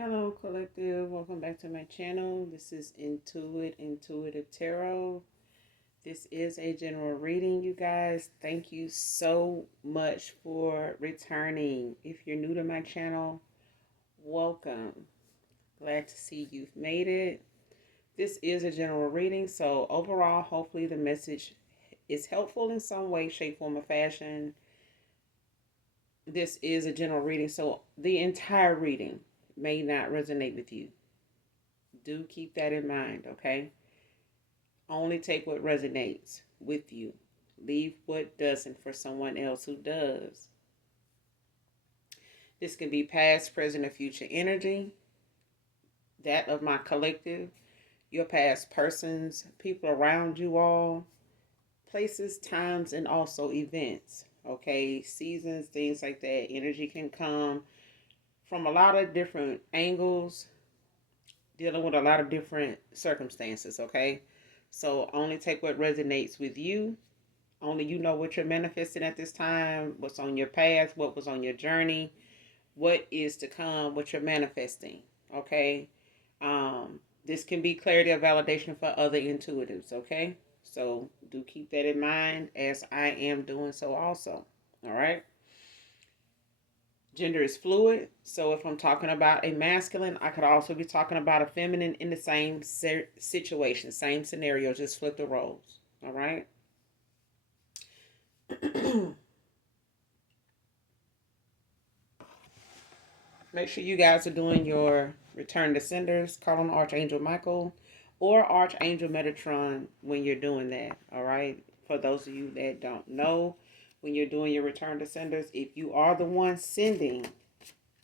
Hello, collective. Welcome back to my channel. This is Intuitive Tarot. This is a general reading, you guys. Thank you so much for returning. If you're new to my channel, welcome. Glad to see you've made it. This is a general reading, so overall, hopefully the message is helpful in some way, shape, form, or fashion. This is a general reading, so the entire reading may not resonate with you. Do keep that in mind, okay? Only take what resonates with you. Leave what doesn't for someone else who does. This can be past, present, or future energy. That of my collective, your past persons, people around you all, places, times, and also events. Okay, seasons, things like that. Energy can come from a lot of different angles, dealing with a lot of different circumstances, okay? So only take what resonates with you. Only you know what you're manifesting at this time, what's on your path, what was on your journey, what is to come, what you're manifesting, okay? This can be clarity or validation for other intuitives, okay? So do keep that in mind as I am doing so also, all right? Gender is fluid, so if I'm talking about a masculine, I could also be talking about a feminine in the same situation, same scenario, just flip the roles, all right? Make sure you guys are doing your return to senders, call on Archangel Michael or Archangel Metatron when you're doing that, all right? For those of you that don't know, when you're doing your return to senders, if you are the one sending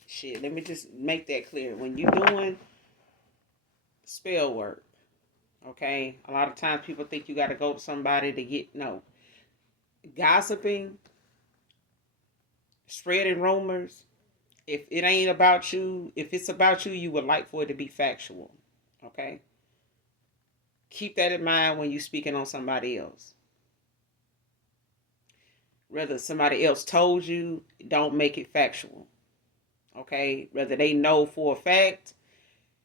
shit, let me just make that clear. When you're doing spell work, okay, a lot of times people think you got to go to somebody to get, no. Gossiping, spreading rumors, if it ain't about you, if it's about you, you would like for it to be factual. Okay? Keep that in mind when you're speaking on somebody else. Whether somebody else told you, don't make it factual. Okay? Whether they know for a fact,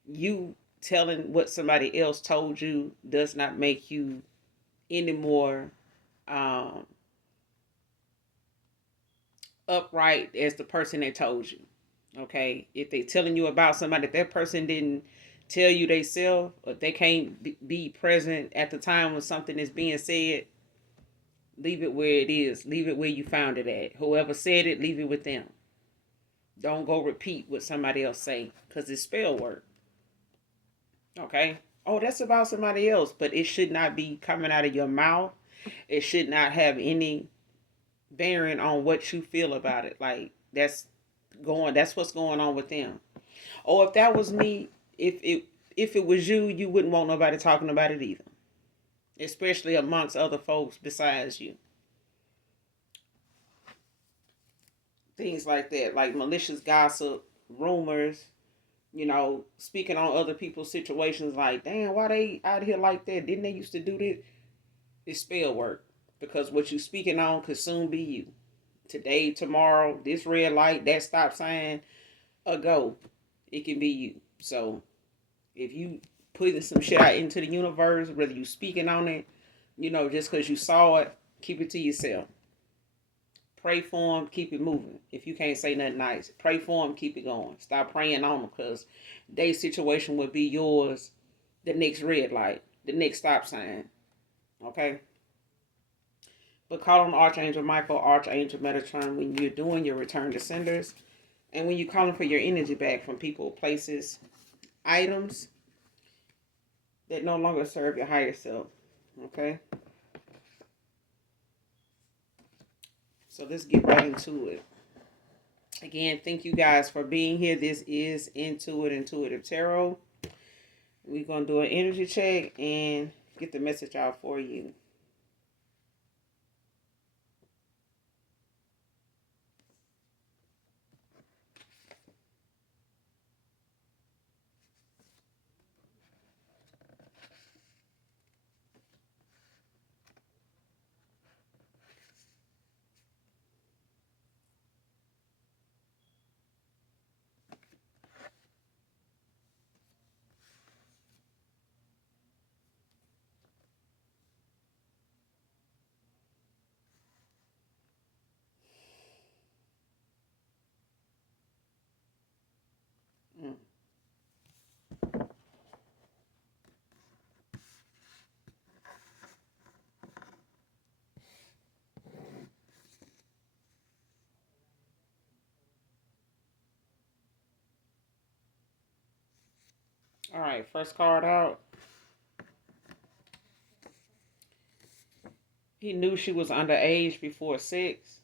you telling what somebody else told you does not make you any more um, upright as the person that told you. Okay? If they telling you about somebody, that person didn't tell you they self, or they can't be present at the time when something is being said, leave it where it is. Leave it where you found it at. Whoever said it, leave it with them. Don't go repeat what somebody else say, because it's spell work. Okay? Oh, that's about somebody else, but it should not be coming out of your mouth. It should not have any bearing on what you feel about it. Like, that's what's going on with them. Or if that was me, if it was you, you wouldn't want nobody talking about it either, especially amongst other folks besides you. Things like that, like malicious gossip, rumors, speaking on other people's situations. Like, damn, why they out here like that? Didn't they used to do this? It's spell work, because what you speaking on could soon be you. Today, tomorrow, this red light, that stop sign, ago, it can be you. So if you putting some shit out into the universe, whether you speaking on it, just because you saw it, keep it to yourself. Pray for them, keep it moving. If you can't say nothing nice, pray for them, keep it going. Stop praying on them, because their situation would be yours, the next red light, the next stop sign. Okay? But call on Archangel Michael, Archangel Metatron when you're doing your return to senders, and when you're calling for your energy back from people, places, items that no longer serve your higher self. Okay? So let's get right into it. Again, thank you guys for being here. This is Intuitive Tarot. We're going to do an energy check and get the message out for you. All right, first card out. He knew she was underage before sex.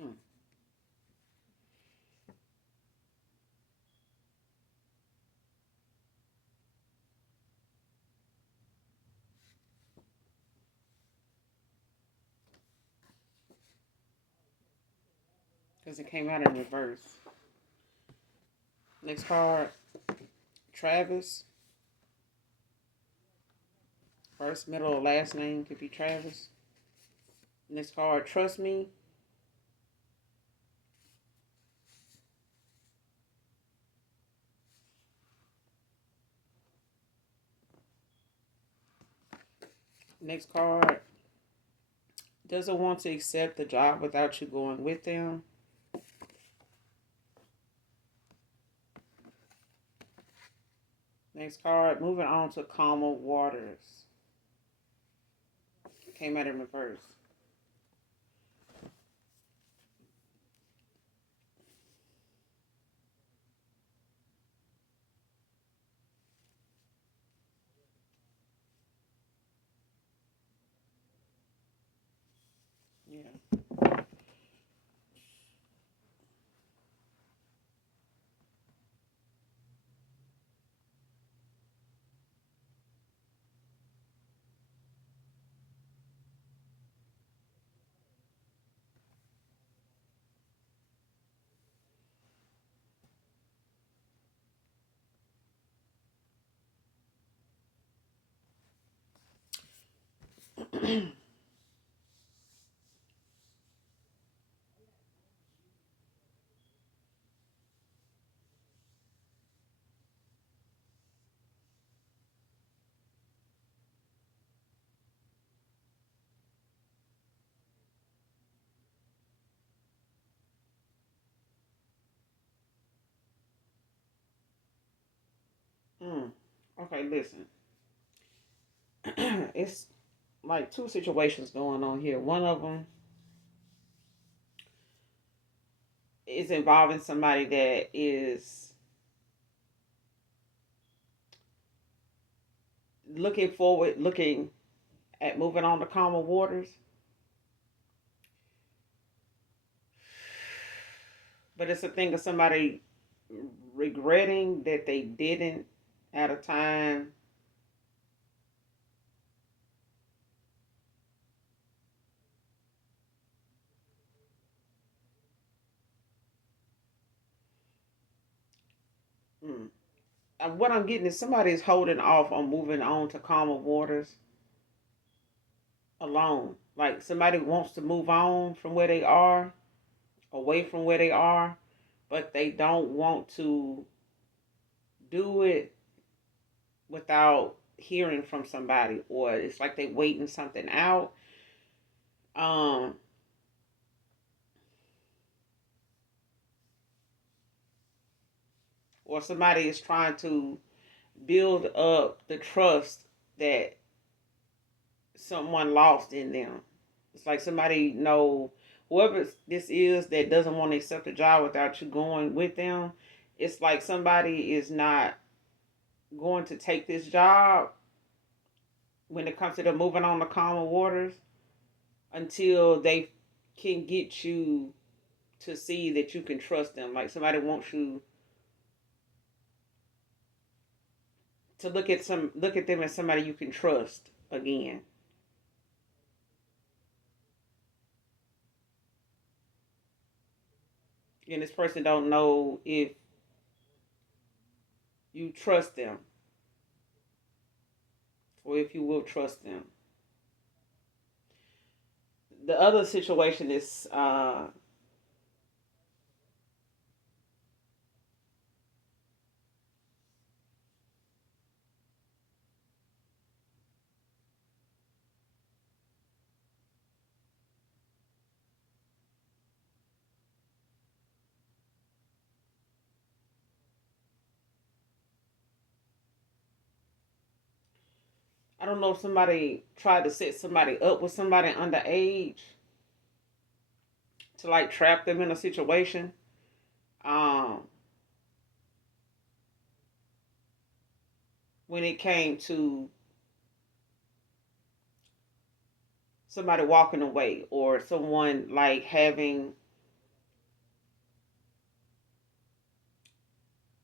Mm. Because it came out in reverse. Next card, Travis. First, middle, or last name could be Travis. Next card, Trust Me. Next card, doesn't want to accept the job without you going with them. Next card, moving on to calmer waters. Came out in reverse. Yeah. Mm. Okay, listen. It's like two situations going on here. One of them is involving somebody that is looking at moving on to calmer waters, but it's a thing of somebody regretting that they didn't at a time. Mm. What I'm getting is somebody is holding off on moving on to calmer waters alone. Like somebody wants to move on from where they are, away from where they are, but they don't want to do it without hearing from somebody, or it's like they waiting something out. Um, or somebody is trying to build up the trust that someone lost in them. It's like somebody know whoever this is that doesn't want to accept a job without you going with them. It's like somebody is not going to take this job when it comes to the moving on the calmer waters until they can get you to see that you can trust them. Like somebody wants you to look at them as somebody you can trust again. And this person don't know if you trust them or if you will trust them. The other situation is I don't know if somebody tried to set somebody up with somebody underage to like trap them in a situation. Um, when it came to somebody walking away or someone like having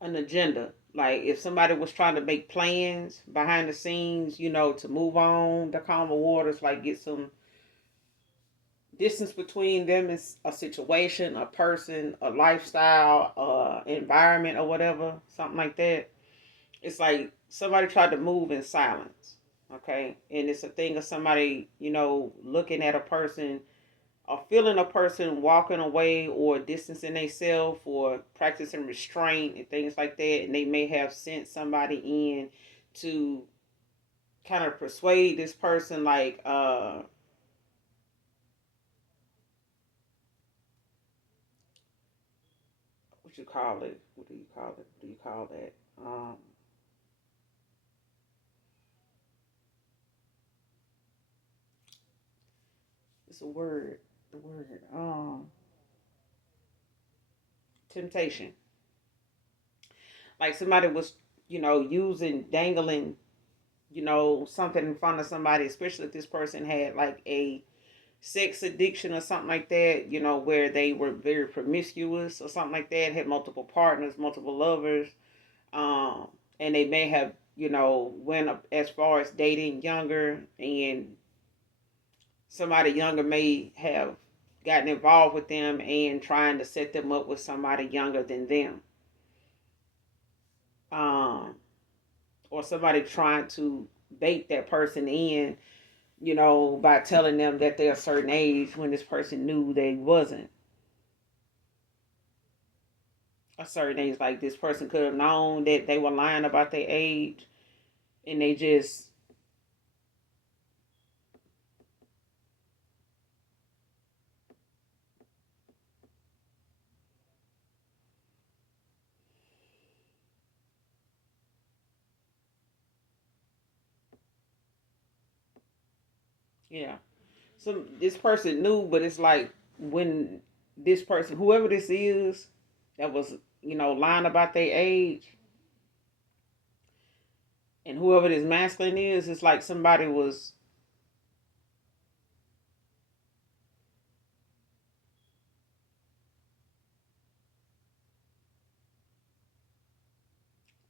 an agenda. Like if somebody was trying to make plans behind the scenes, to move on the calmer waters, like get some distance between them and a situation, a person, a lifestyle, environment, or whatever, something like that. It's like somebody tried to move in silence, okay? And it's a thing of somebody, looking at a person or feeling a person walking away or distancing themselves or practicing restraint and things like that, and they may have sent somebody in to kind of persuade this person, like, what you call it? What do you call it? What do you call that? It's a word. The word. Temptation. Like somebody was, using, dangling, something in front of somebody, especially if this person had like a sex addiction or something like that, where they were very promiscuous or something like that, had multiple partners, multiple lovers, um, and they may have, went up as far as dating younger, and somebody younger may have gotten involved with them and trying to set them up with somebody younger than them. Um, or somebody trying to bait that person in, by telling them that they're a certain age when this person knew they wasn't a certain age. Like this person could have known that they were lying about their age, and they just, yeah. So this person knew, but it's like when this person, whoever this is, that was, lying about their age, and whoever this masculine is, it's like somebody was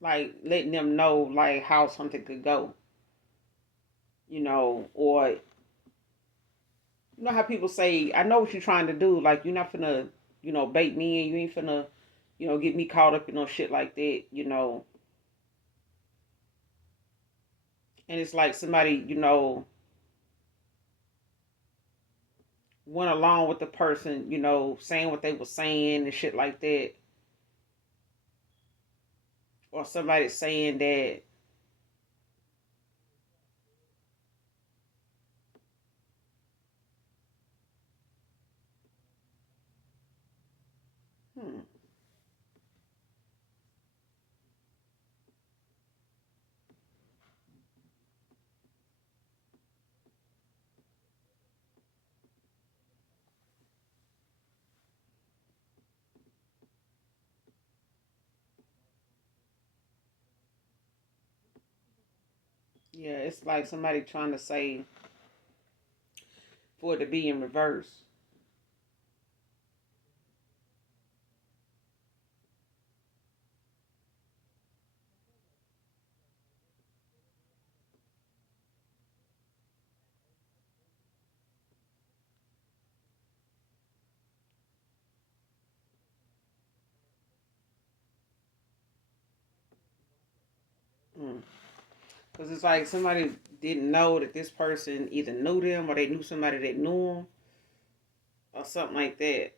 like letting them know like how something could go, or you know how people say, I know what you're trying to do. Like, you're not finna, bait me in. You ain't finna, get me caught up in no shit like that. And it's like somebody, went along with the person, saying what they were saying and shit like that. Or somebody saying that, hmm, yeah, it's like somebody trying to say for it to be in reverse. Hmm. Because it's like somebody didn't know that this person either knew them or they knew somebody that knew them or something like that.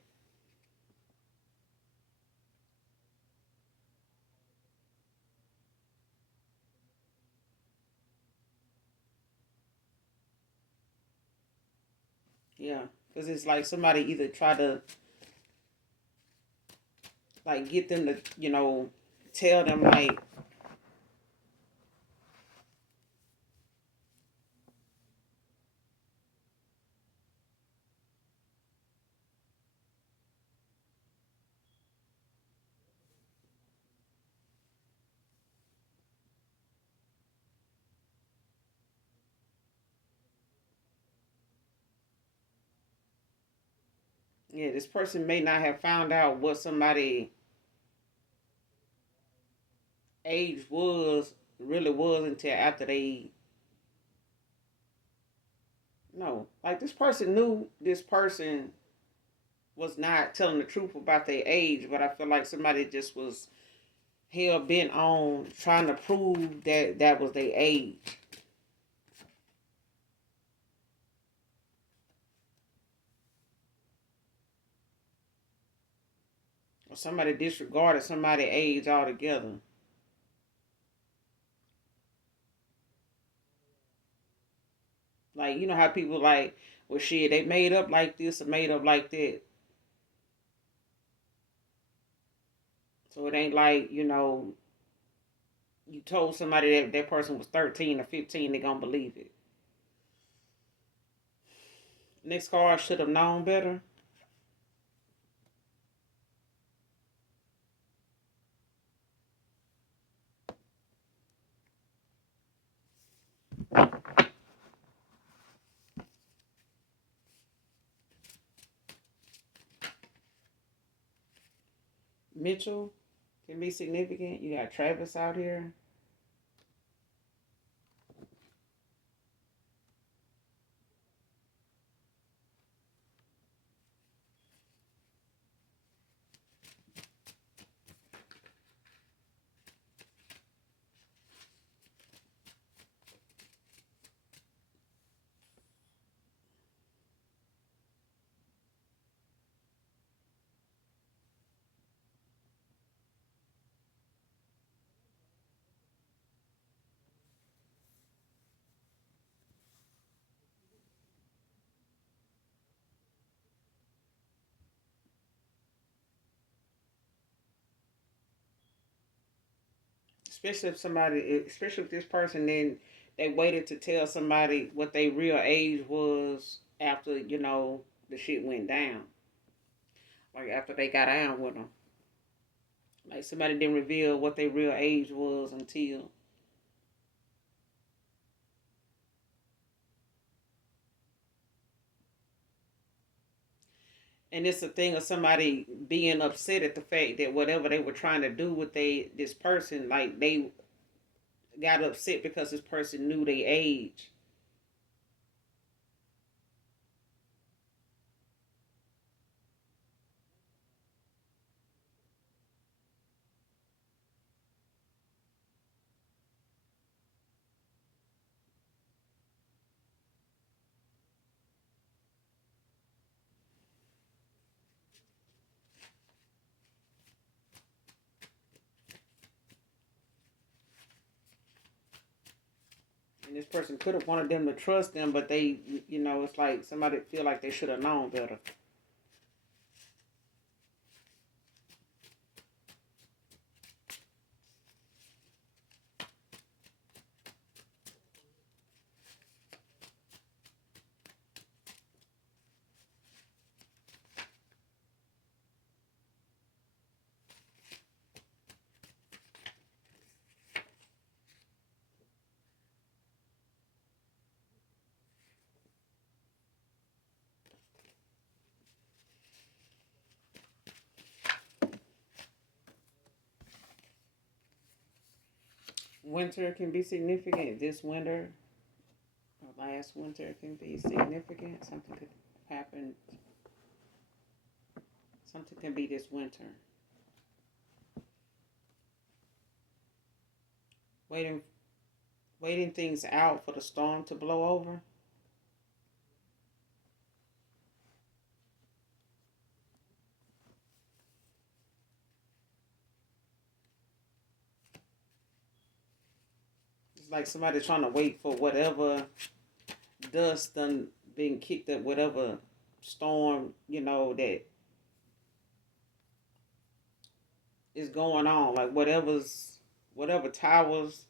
Yeah. Because it's like somebody either try to like get them to, tell them like Yeah, this person may not have found out what somebody age was really was until after they no. Like this person knew this person was not telling the truth about their age, but I feel like somebody just was hell bent on trying to prove that that was their age. Or somebody disregarded somebody's age altogether. Like, you know how people like, well, shit, they made up like this or made up like that. So it ain't like, you told somebody that that person was 13 or 15, they gonna believe it. Next card should have known better. Mitchell can be significant. You got Travis out here. Especially if this person then they waited to tell somebody what their real age was after the shit went down. Like after they got down with them, like somebody didn't reveal what their real age was until. And it's a thing of somebody being upset at the fact that whatever they were trying to do with this person, like they got upset because this person knew their age. And this person could have wanted them to trust them, but it's like somebody feel like they should have known better. Winter can be significant. This winter or last winter can be significant. Something could happen. Something can be this winter. Waiting, waiting things out for the storm to blow over. It's like somebody trying to wait for whatever dust done being kicked up, whatever storm that is going on. Like whatever towers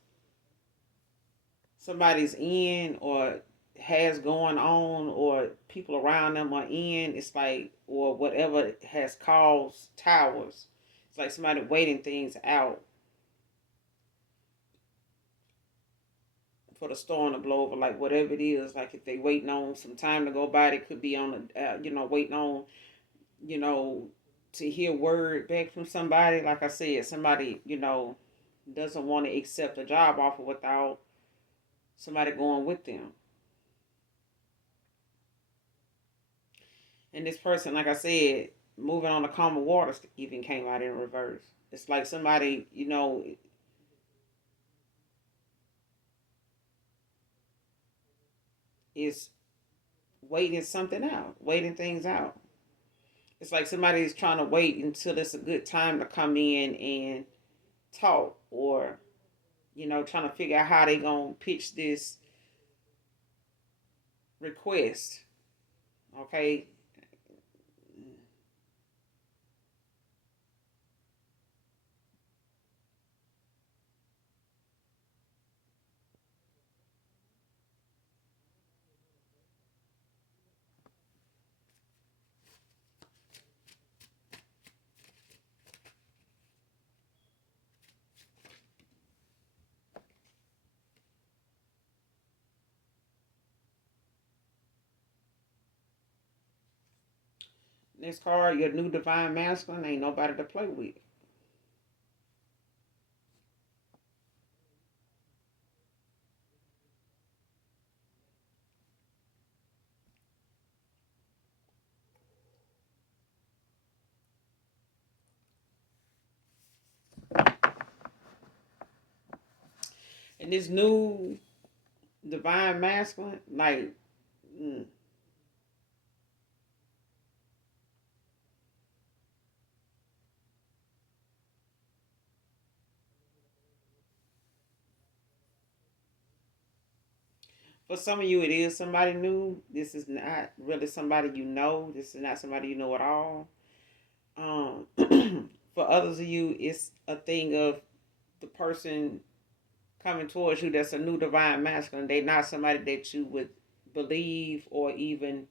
somebody's in or has going on or people around them are in, it's like, or whatever has caused towers, it's like somebody waiting things out for the storm to blow over. Like whatever it is, like if they waiting on some time to go by, they could be on waiting on you know, to hear word back from somebody. Like I said, somebody, doesn't want to accept a job offer without somebody going with them. And this person, like I said, moving on the common waters even came out in reverse. It's like somebody, is waiting something out, waiting things out. It's like somebody's trying to wait until it's a good time to come in and talk, or trying to figure out how they gonna pitch this request. Okay. This card, your new divine masculine, ain't nobody to play with. And this new divine masculine, like, mm, for some of you, it is somebody new. This is not really somebody you know. This is not somebody you know at all. For others of you, it's a thing of the person coming towards you that's a new divine masculine. They're not somebody that you would believe or even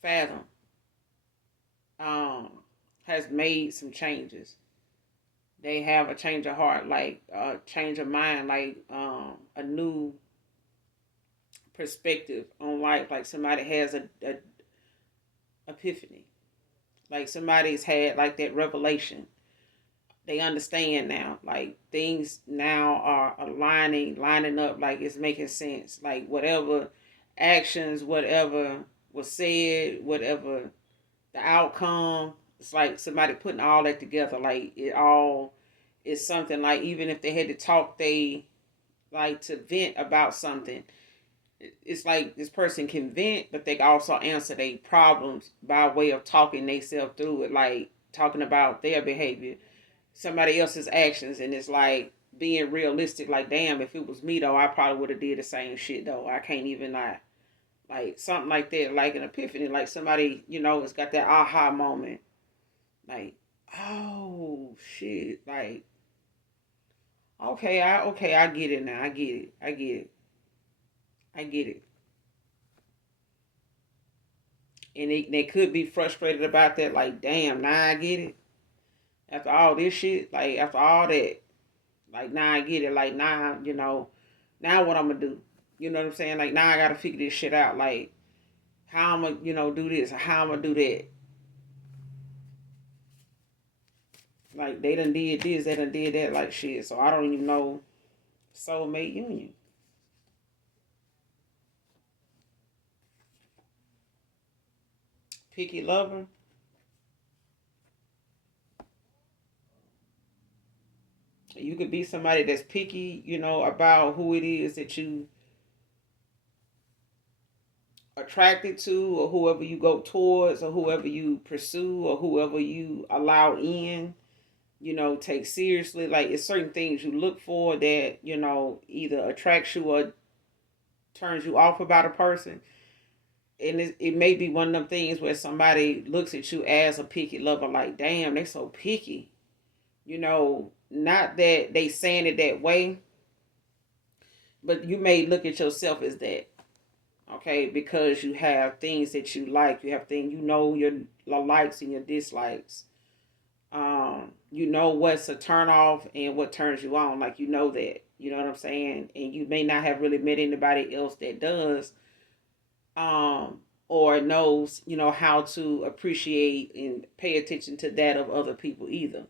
fathom. Um, has made some changes. They have a change of heart, like a change of mind, like a new perspective on life. Like somebody has a epiphany. Like somebody's had like that revelation. They understand now. Like things now are aligning, lining up. Like it's making sense. Like whatever actions, whatever was said, whatever the outcome. It's like somebody putting all that together. Like it all is something. Like even if they had to talk, they like to vent about something. It's like this person can vent, but they can also answer their problems by way of talking themselves through it. Like talking about their behavior, somebody else's actions, and it's like being realistic. Like damn, if it was me though, I probably would have did the same shit though. I can't even like something like that, like an epiphany, like somebody has got that aha moment, like oh shit, like okay, I get it now, I get it, and they could be frustrated about that, like damn, now I get it after all this shit, like after all that, like now I get it, like now now what I'm gonna do, you know what I'm saying, like now I gotta figure this shit out, like how I'm gonna do this, how I'm gonna do that. Like they done did this, they done did that, like shit. So I don't even know. Soulmate union. Picky lover. You could be somebody that's picky, about who it is that you attracted to, or whoever you go towards, or whoever you pursue, or whoever you allow in. Take seriously. Like it's certain things you look for that either attracts you or turns you off about a person. And it may be one of them things where somebody looks at you as a picky lover, like, damn, they so picky. Not that they saying it that way, but you may look at yourself as that, okay? Because you have things that you like, you have things, your likes and your dislikes. You know what's a turn off and what turns you on, like that. You know what I'm saying? And you may not have really met anybody else that does, or or knows, how to appreciate and pay attention to that of other people either.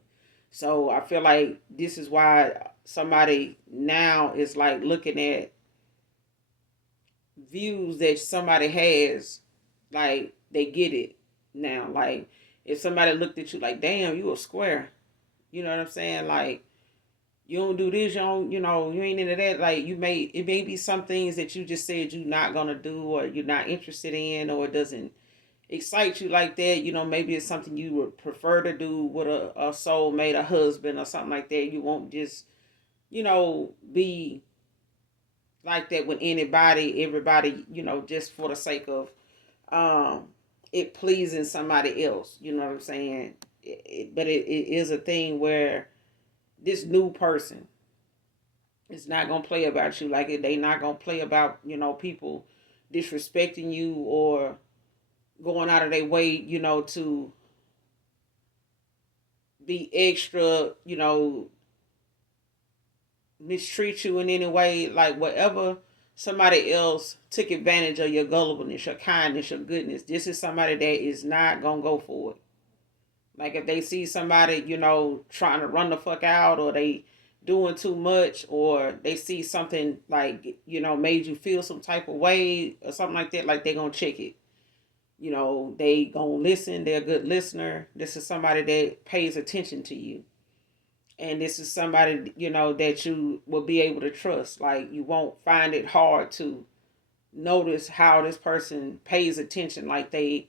So I feel like this is why somebody now is like looking at views that somebody has, like they get it now. Like if somebody looked at you like, damn, you a square. You know what I'm saying? Like you don't do this, you don't, you ain't into that. Like it may be some things that you just said you're not gonna do, or you're not interested in, or it doesn't excite you like that. Maybe it's something you would prefer to do with a soulmate, a husband, or something like that. You won't just, be like that with anybody, everybody, just for the sake of um it pleasing somebody else. You know what I'm saying? But it is a thing where this new person is not gonna play about you like it. They not gonna play about people disrespecting you or going out of their way, to be extra, mistreat you in any way, like whatever. Somebody else took advantage of your gullibility, your kindness, your goodness. This is somebody that is not gonna go for it. Like if they see somebody, trying to run the fuck out, or they doing too much, or they see something like, made you feel some type of way or something like that, like they gonna check it. They gonna listen. They're a good listener. This is somebody that pays attention to you. And this is somebody, that you will be able to trust. Like you won't find it hard to notice how this person pays attention, like they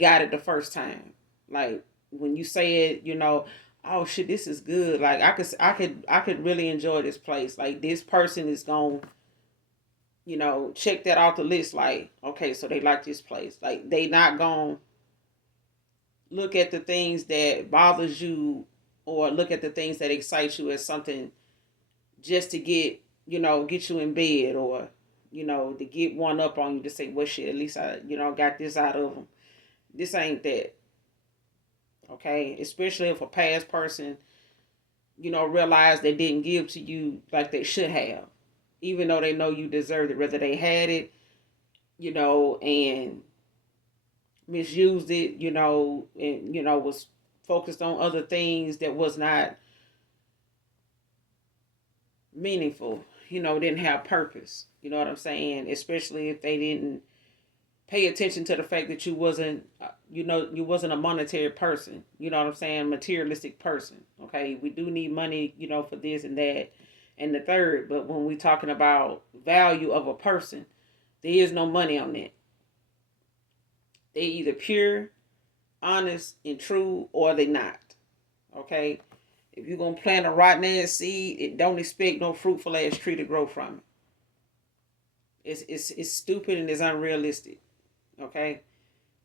got it the first time. Like when you say it, oh shit, this is good. Like I could really enjoy this place. Like this person is going, check that off the list. Like, okay, so they like this place. Like they not going to look at the things that bothers you, or look at the things that excite you as something just to get you in bed, or to get one up on you, to say, well shit, at least I got this out of them. This ain't that. Okay, especially if a past person realize they didn't give to you like they should have, even though they know you deserved it, whether they had it, and misused it, and was focused on other things that was not meaningful, didn't have purpose. You know what I'm saying? Especially if they didn't pay attention to the fact that you wasn't, you wasn't a monetary person. You know what I'm saying? Materialistic person. Okay, we do need money, for this and that and the third. But when we talking about value of a person, there is no money on that. They either pure, honest, and true, or they not. Okay, if you're gonna plant a rotten ass seed, it don't expect no fruitful ass tree to grow from it. It's stupid and it's unrealistic. Okay,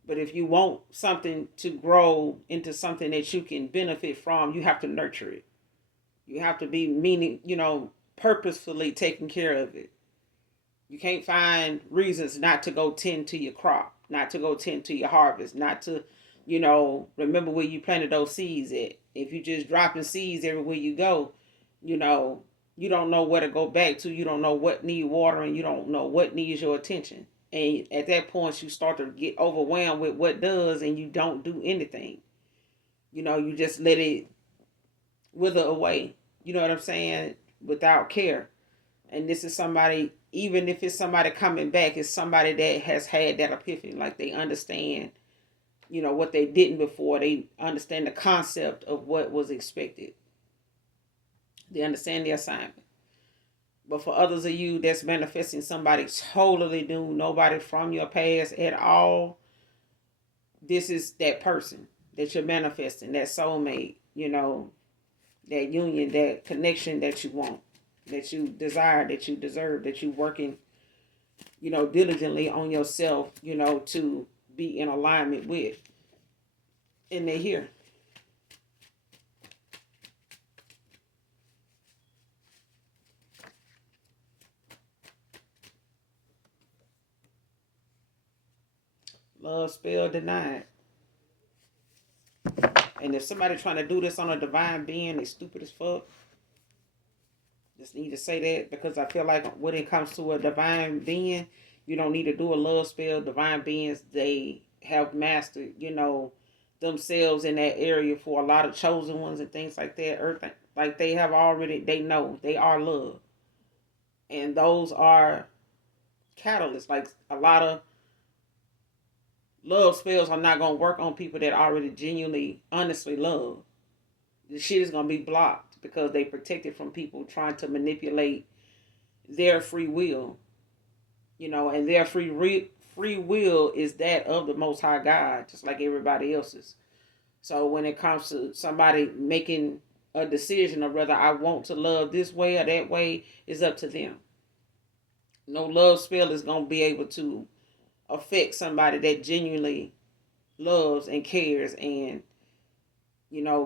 but if you want something to grow into something that you can benefit from, you have to nurture it. You have to be purposefully taking care of it. You can't find reasons not to go tend to your crop, not to go tend to your harvest, not to, remember where you planted those seeds at. If you just dropping seeds everywhere you go, you know, you don't know where to go back to. You don't know what need water, and you don't know what needs your attention. And at that point, you start to get overwhelmed with what does, and you don't do anything. You just let it wither away. You know what I'm saying? Without care. And this is somebody, even if it's somebody coming back, it's somebody that has had that epiphany. Like they understand, what they didn't before. They understand the concept of what was expected. They understand the assignment. But for others of you that's manifesting somebody totally new, nobody from your past at all, this is that person that you're manifesting, that soulmate, that union, that connection that you want, that you desire, that you deserve, that you working, diligently on yourself, to be in alignment with. And they're here. Love spell denied. And if somebody trying to do this on a divine being, they stupid as fuck. Just need to say that, because I feel like when it comes to a divine being, You don't need to do a love spell. Divine beings, they have mastered, themselves in that area for a lot of chosen ones and things like that. Earth, like they have already, they know they are love, and those are catalysts. Like a lot of love spells are not gonna work on people that already genuinely, honestly love. The shit is gonna be blocked because they protected from people trying to manipulate their free will, and their free will is that of the Most High God, just like everybody else's. So when it comes to somebody making a decision of whether I want to love this way or that way, is up to them. No love spell is gonna be able to affect somebody that genuinely loves and cares and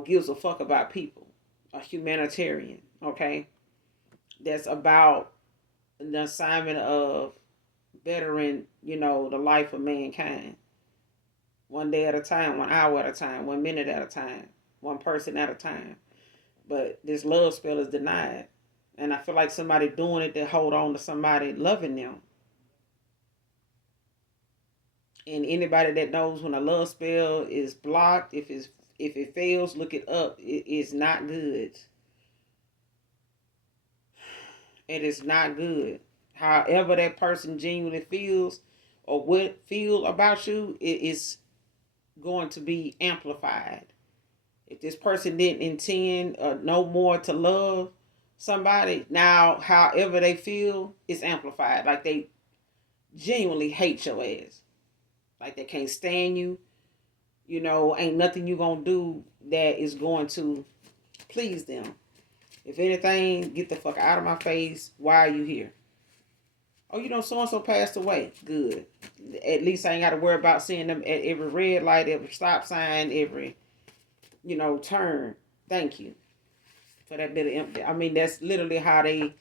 gives a fuck about people. A humanitarian, okay? That's about the assignment of bettering, the life of mankind. One day at a time, 1 hour at a time, 1 minute at a time, one person at a time. But this love spell is denied. And I feel like somebody doing it to hold on to somebody loving them. And anybody that knows when a love spell is blocked, if it fails, look it up. It is not good. It is not good. However that person genuinely feels or would feel about you, it is going to be amplified. If this person didn't intend no more to love somebody, now however they feel, it's amplified. Like they genuinely hate your ass. Like they can't stand you. Ain't nothing you gonna do that is going to please them. If anything, get the fuck out of my face. Why are you here? Oh, so and so passed away. Good. At least I ain't got to worry about seeing them at every red light, every stop sign, every turn. Thank you for that bit of empathy. I mean, that's literally how they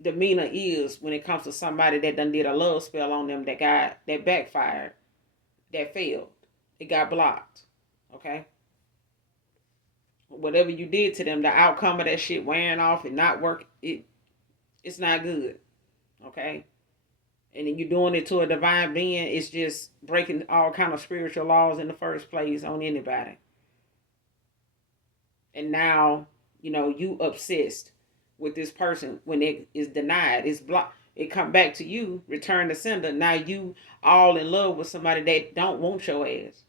demeanor is when it comes to somebody that done did a love spell on them that backfired, that failed. It got blocked. Okay? Whatever you did to them, the outcome of that shit wearing off and not work, it's not good. Okay? And then you're doing it to a divine being, it's just breaking all kind of spiritual laws in the first place on anybody. And now, you obsessed with this person when it is denied, it's blocked. It come back to you, return to sender. Now you all in love with somebody that don't want your ass.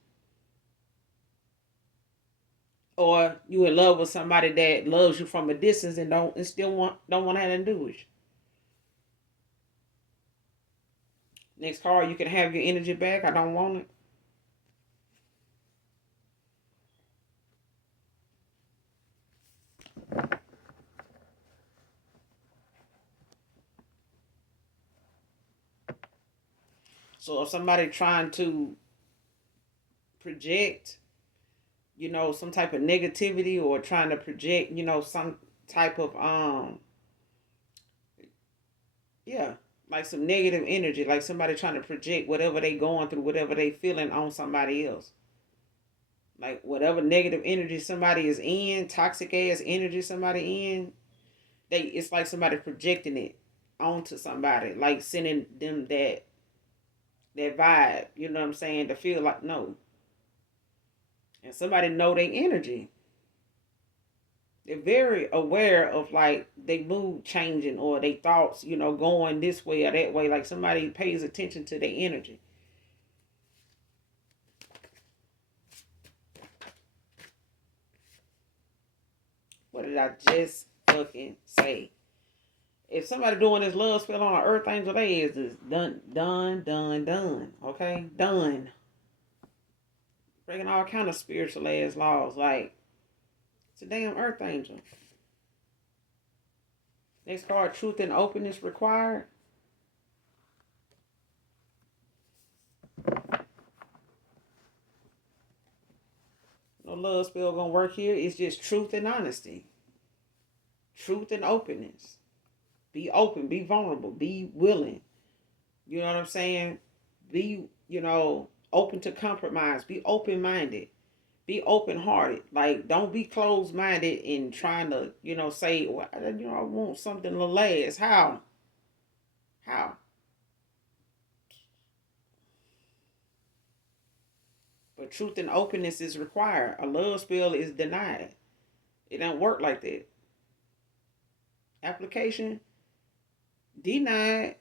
Or you in love with somebody that loves you from a distance and don't want to have anything to do with you. Next card, you can have your energy back. I don't want it. So if somebody trying to project, some type of negativity or trying to project, some type of yeah, like some negative energy, like somebody trying to project whatever they going through, whatever they feeling on somebody else. Like whatever negative energy somebody is in, toxic ass energy somebody in, it's like somebody projecting it onto somebody, like sending them that vibe, you know what I'm saying, to feel like no. And somebody know their energy. They're very aware of like they mood changing or they thoughts, going this way or that way. Like somebody pays attention to their energy. What did I just fucking say? If somebody doing this love spell on an earth angel, they is done, done, done, done. Okay? Done. Breaking all kind of spiritual ass laws. Like, it's a damn earth angel. Next card, truth and openness required. No love spell gonna work here. It's just truth and honesty. Truth and openness. Be open, be vulnerable, be willing. You know what I'm saying? Be, open to compromise. Be open-minded. Be open-hearted. Like, don't be closed-minded in trying to, say, well, I want something to last. How? How? But truth and openness is required. A love spell is denied. It don't work like that. Application denied.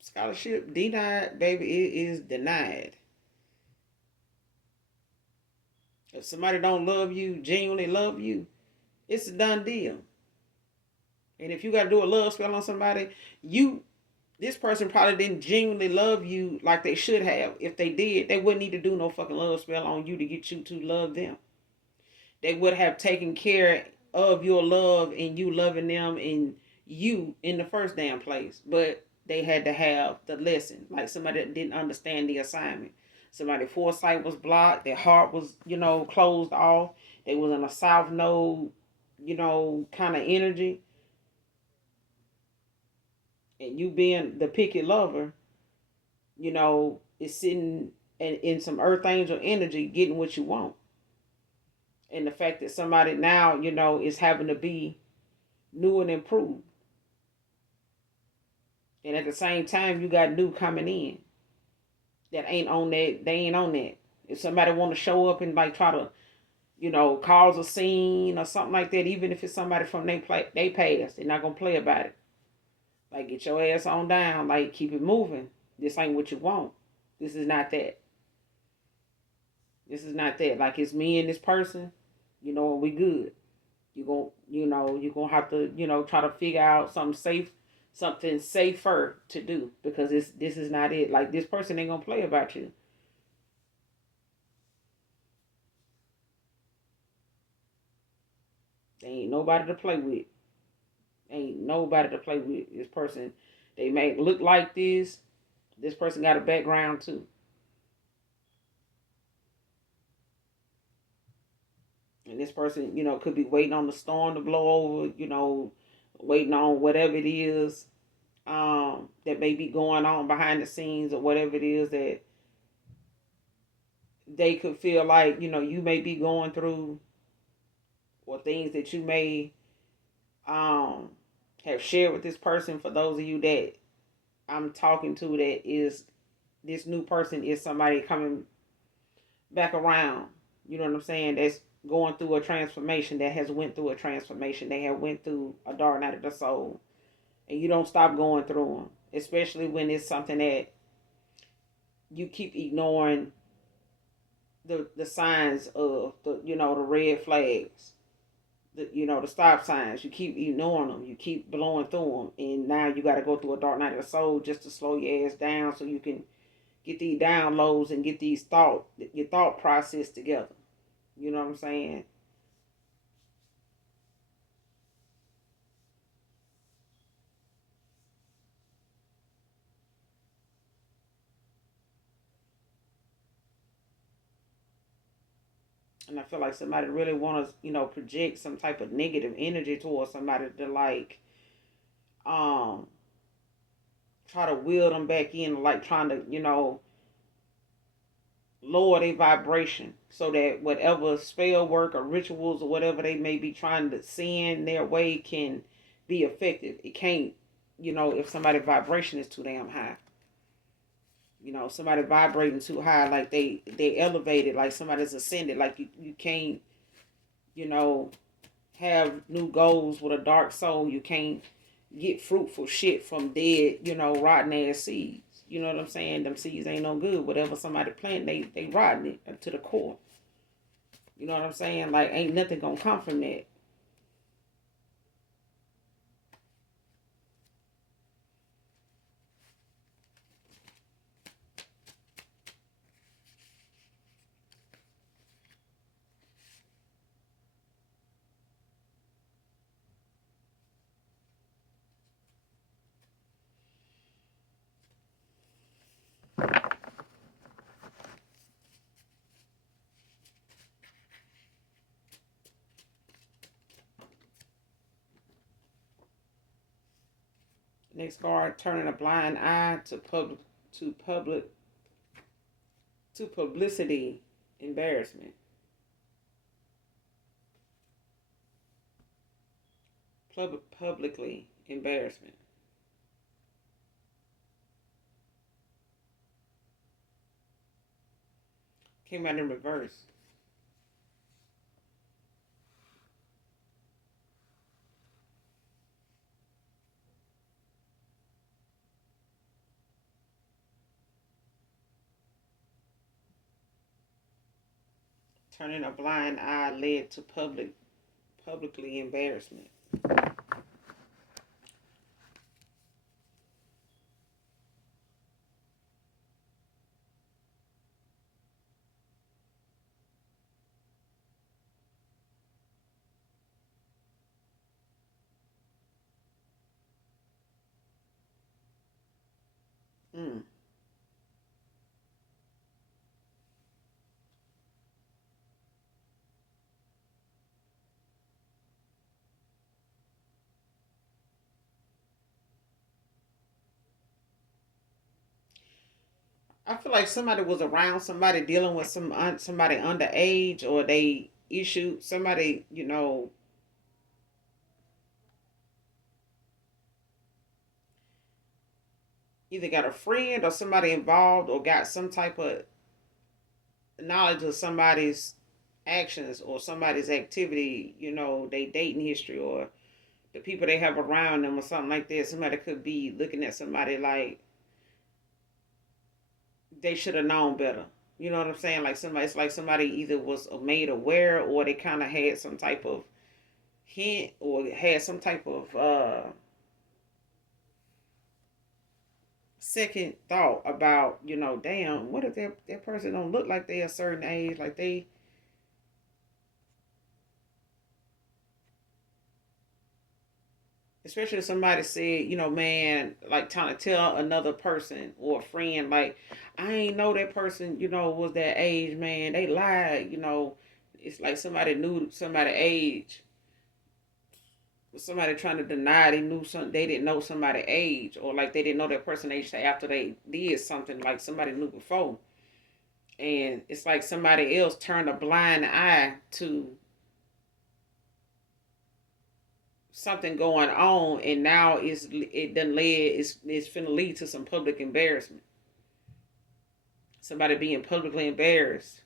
Scholarship denied, baby. It is denied. If somebody don't love you, genuinely love you, it's a done deal. And if you got to do a love spell on somebody, you this person probably didn't genuinely love you like they should have. If they did, they wouldn't need to do no fucking love spell on you to get you to love them. They would have taken care of your love and you loving them and you in the first damn place. But they had to have the lesson. Like somebody that didn't understand the assignment. Somebody foresight was blocked. Their heart was, closed off. They was in a south node, kind of energy. And you being the picky lover, is sitting in some earth angel energy getting what you want. And the fact that somebody now, is having to be new and improved. And at the same time, you got new coming in that ain't on that. They ain't on that. If somebody want to show up and like try to, cause a scene or something like that, even if it's somebody from they past, they're not gonna play about it. Like get your ass on down. Like keep it moving. This ain't what you want. This is not that. This is not that. Like it's me and this person, and we good. You're gonna have to, try to figure out something safer to do because this is not it. Like this person ain't gonna play about you. They ain't nobody to play with. Ain't nobody to play with. This person, they may look like this. This person got a background too. And this person, could be waiting on the storm to blow over, waiting on whatever it is that may be going on behind the scenes or whatever it is that they could feel like, you may be going through or things that you may um, have shared with this person. For those of you that I'm talking to, that is this new person is somebody coming back around. You know what I'm saying? That's going through a transformation, that has went through a transformation. They have went through a dark night of the soul. And you don't stop going through them. Especially when it's something that you keep ignoring the signs of the red flags, the stop signs. You keep ignoring them. You keep blowing through them, and now you got to go through a dark night of the soul just to slow your ass down so you can get these downloads and get your thought process together. You know what I'm saying? And I feel like somebody really want to, project some type of negative energy towards somebody to like, um, try to wheel them back in, like trying to, lower their vibration so that whatever spell work or rituals or whatever they may be trying to send their way can be effective. It can't, if somebody's vibration is too damn high. Somebody vibrating too high, like they elevated, like somebody's ascended, like you can't, you know, have new goals with a dark soul. You can't get fruitful shit from dead, rotten ass seeds. You know what I'm saying? Them seeds ain't no good. Whatever somebody plant, they rotten it to the core. You know what I'm saying? Like ain't nothing gonna come from that. Next card, turning a blind eye to public to publicity embarrassment. Publicly embarrassment. Came out in reverse. Turning a blind eye led to publicly embarrassment. Mm. I feel like somebody was around somebody dealing with somebody underage, or they issued somebody, either got a friend or somebody involved, or got some type of knowledge of somebody's actions or somebody's activity, they dating history or the people they have around them or something like that. Somebody could be looking at somebody like they should have known better. You know what I'm saying? Like somebody, it's like somebody either was made aware, or they kind of had some type of hint, or had some type of second thought about, damn, what if that person don't look like they a certain age, like they, especially if somebody said, man, like trying to tell another person or a friend, like, I ain't know that person, was that age, man. They lied, It's like somebody knew somebody age. Somebody trying to deny they knew something, they didn't know somebody age, or like they didn't know that person age after they did something like somebody knew before. And it's like somebody else turned a blind eye to something going on, and now it done led, it's finna lead to some public embarrassment. Somebody being publicly embarrassed,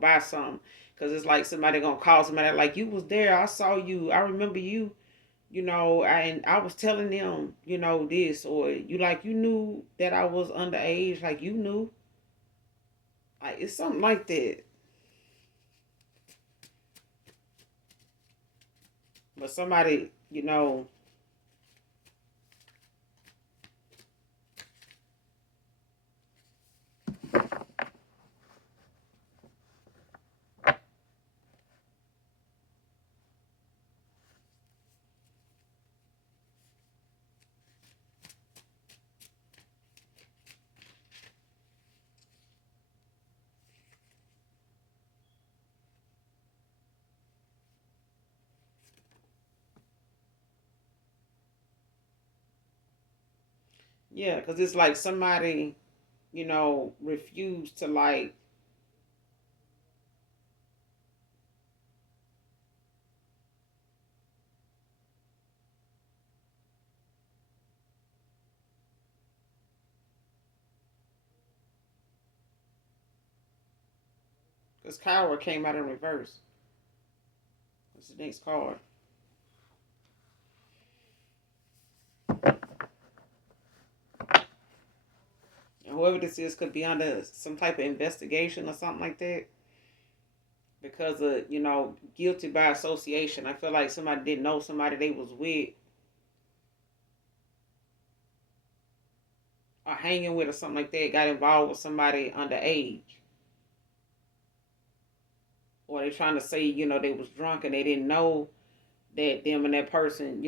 by something. Because it's like somebody gonna call somebody like, you was there, I saw you, I remember you, and I was telling them, this, or you, like, you knew that I was underage, like you knew, like it's something like that. But somebody, yeah, because it's like somebody, refused to, like, because coward came out in reverse. That's the next card. And whoever this is could be under some type of investigation or something like that, because of, guilty by association. I feel like somebody didn't know somebody they was with or hanging with or something like that, got involved with somebody underage. Or they trying to say, they was drunk and they didn't know that them and that person,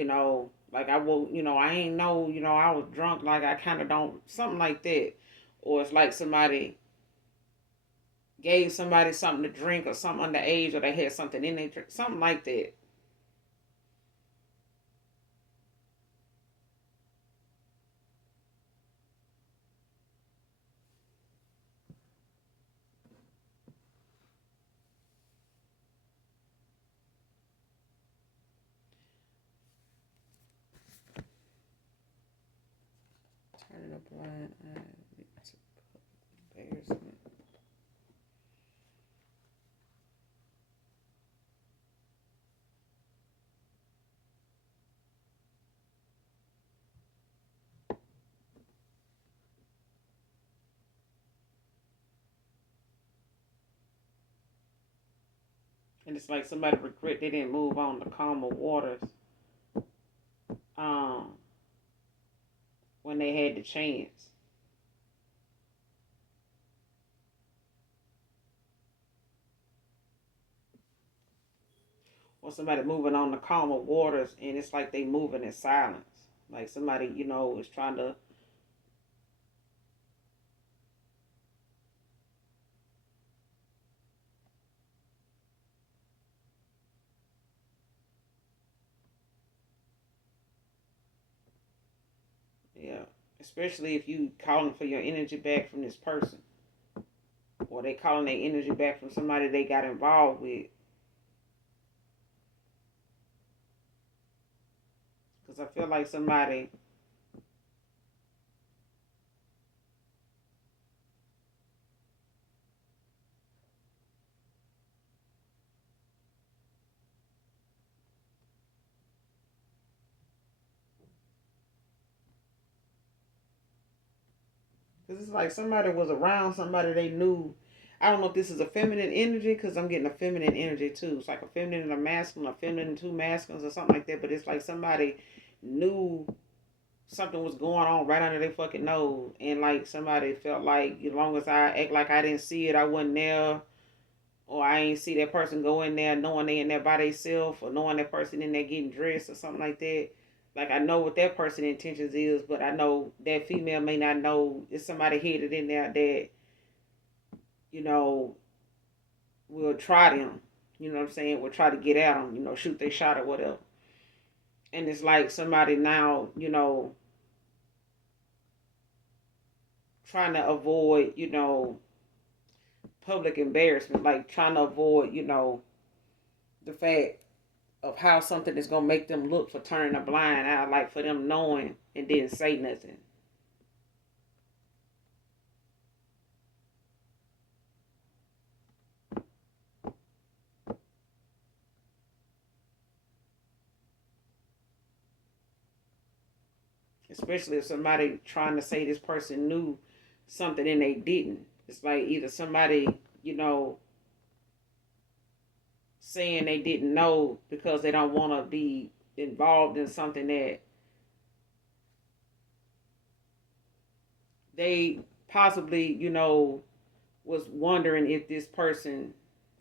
like, I will, I ain't know, I was drunk, like I kind of don't, something like that. Or it's like somebody gave somebody something to drink or something underage, or they had something in their drink, something like that. Turning a blind eye to embarrassment. And it's like somebody regret they didn't move on to calmer waters um, when they had the chance. Or somebody moving on to calmer waters and it's like they moving in silence. Like somebody, is trying to. Yeah. Especially if you calling for your energy back from this person. Or they calling their energy back from somebody they got involved with. Because I feel like somebody. Because it's like somebody was around somebody they knew. I don't know if this is a feminine energy because I'm getting a feminine energy too. It's like a feminine and a masculine, a feminine and two masculines or something like that. But it's like somebody knew something was going on right under their fucking nose. And like somebody felt like as long as I act like I didn't see it, I wasn't there. Or I ain't see that person go in there knowing they in there by themselves or knowing that person in there getting dressed or something like that. Like I know what that person's intentions is, but I know that female may not know it's somebody headed in there that, you know, will try them. You know what I'm saying? Will try to get at them, shoot their shot or whatever. And it's like somebody now, trying to avoid, public embarrassment, like trying to avoid, the fact of how something is gonna make them look for turning a blind eye, like for them knowing and didn't say nothing. Especially if somebody trying to say this person knew something and they didn't. It's like either somebody, saying they didn't know because they don't want to be involved in something that they possibly, was wondering if this person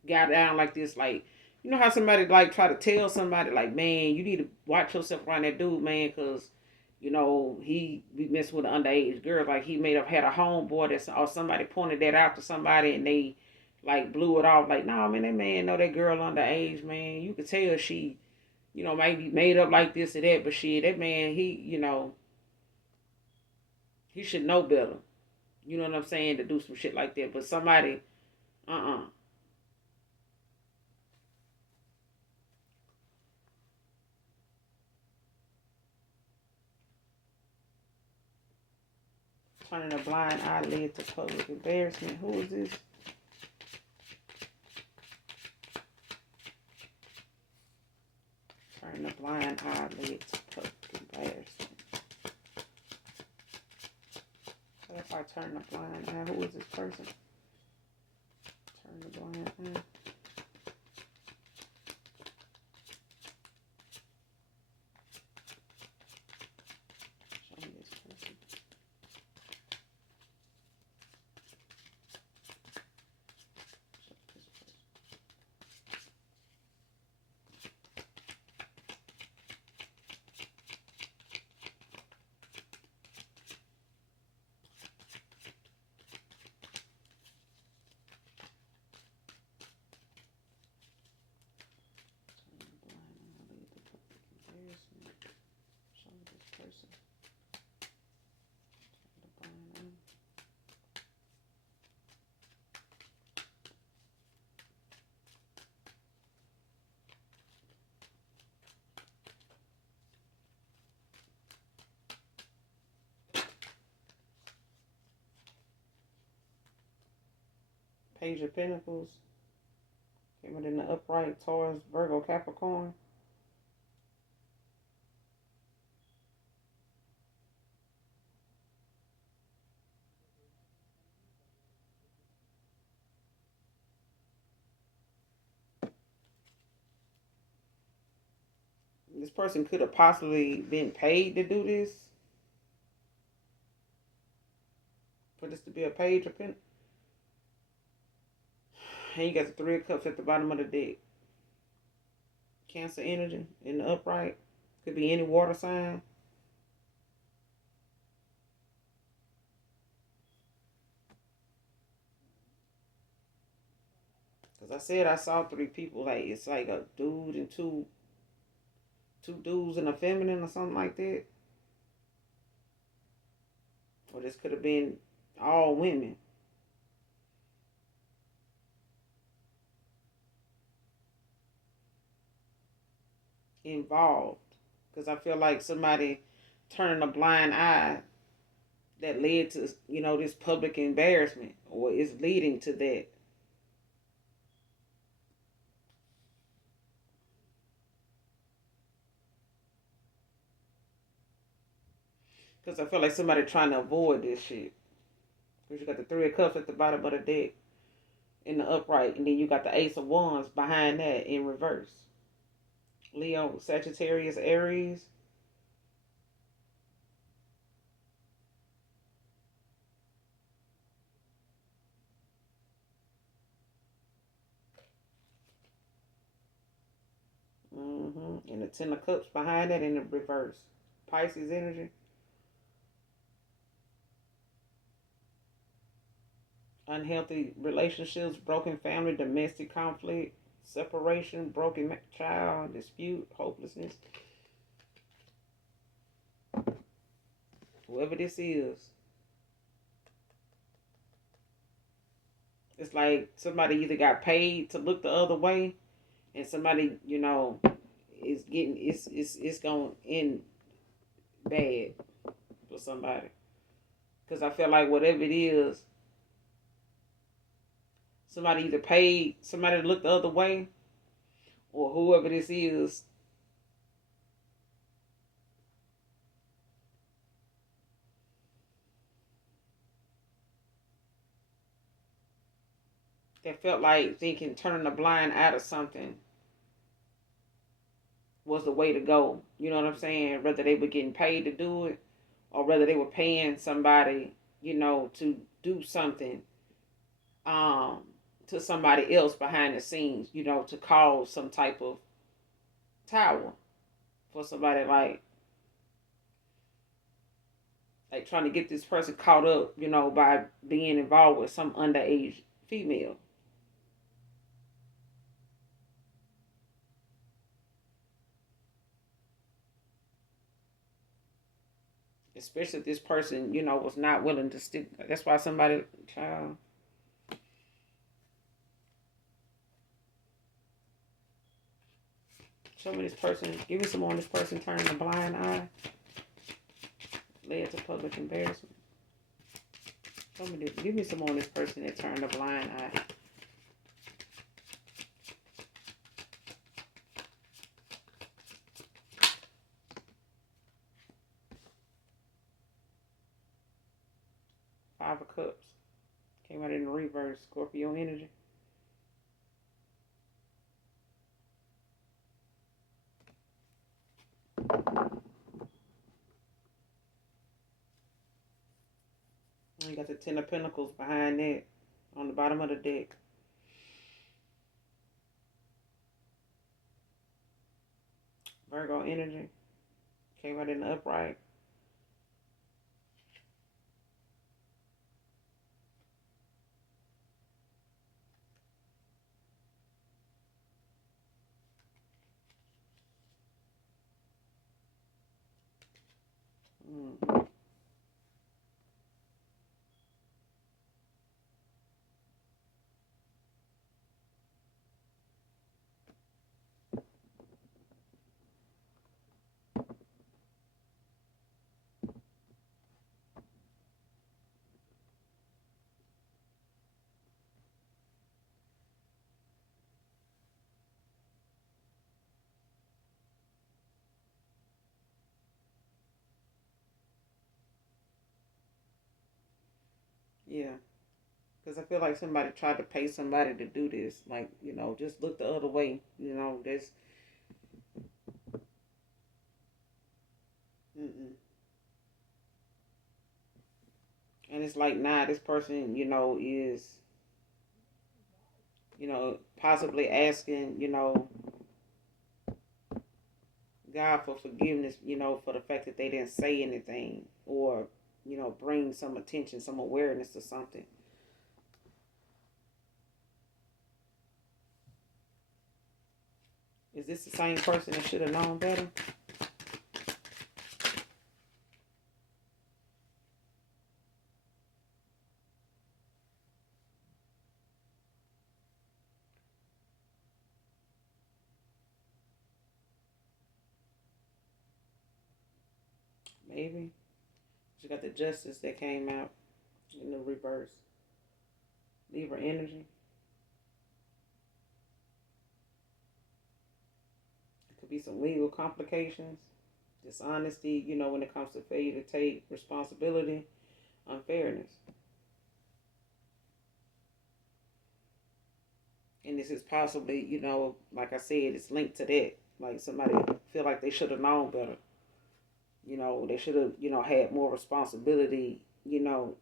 got down like this. Like, you know how somebody like try to tell somebody like, man, you need to watch yourself around that dude, man, because he be messing with an underage girl. Like he may have had a homeboy that or somebody pointed that out to somebody and they like blew it off. Like, nah, man, that man know that girl underage, man. You could tell she, might be made up like this or that, but shit, that man, he should know better. You know what I'm saying? To do some shit like that. But somebody, uh-uh. Turning a blind eyelid to public embarrassment. Who is this? Turning a blind eyelid to public embarrassment. What if I turn a blind eye? Who is this person? Turn the blind eye. Show me this person. Page of Pentacles. Came in the upright, Taurus, Virgo, Capricorn. This person could have possibly been paid to do this, for this to be a page of pen. And you got the Three of Cups at the bottom of the deck. Cancer energy in the upright. Could be any water sign. Because I said I saw three people. Like, it's like a dude and two dudes and a feminine or something like that. Or this could have been all women. Involved. Because I feel like somebody turning a blind eye that led to, this public embarrassment, or is leading to that. Because I feel like somebody trying to avoid this shit. Because you got the Three of Cups at the bottom of the deck in the upright, and then you got the Ace of Wands behind that in reverse. Leo, Sagittarius, Aries. And the Ten of Cups behind that in the reverse. Pisces energy. Unhealthy relationships, broken family, domestic conflict, separation, broken child, dispute, hopelessness. Whoever this is, it's like somebody either got paid to look the other way, and somebody, is getting it's going to end bad for somebody. Because I feel like whatever it is, somebody either paid somebody to look the other way, or whoever this is, that felt like thinking turning a blind eye to something was the way to go. You know what I'm saying? Whether they were getting paid to do it, or whether they were paying somebody, to do something um, to somebody else behind the scenes, to cause some type of tower for somebody, like trying to get this person caught up, by being involved with some underage female. Especially if this person, was not willing to stick. That's why somebody, child. Show me this person. Give me some more on this person turning a blind eye. Led to public embarrassment. Show me this. Give me some more on this person that turned a blind eye. Five of Cups. Came out in the reverse. Scorpio energy. And you got the Ten of Pentacles behind that on the bottom of the deck. Virgo energy. Came out in the upright. Mm. Yeah. Because I feel like somebody tried to pay somebody to do this. Like, just look the other way. There's And it's like now this person, is, possibly asking, God for forgiveness, for the fact that they didn't say anything or, bring some attention, some awareness to something. Is this the same person that should have known better? Maybe. She got the justice that came out in the reverse. Libra energy. It could be some legal complications, dishonesty, when it comes to failure to take responsibility, unfairness. And this is possibly, like I said, it's linked to that. Like somebody feel like they should have known better. They should have, had more responsibility,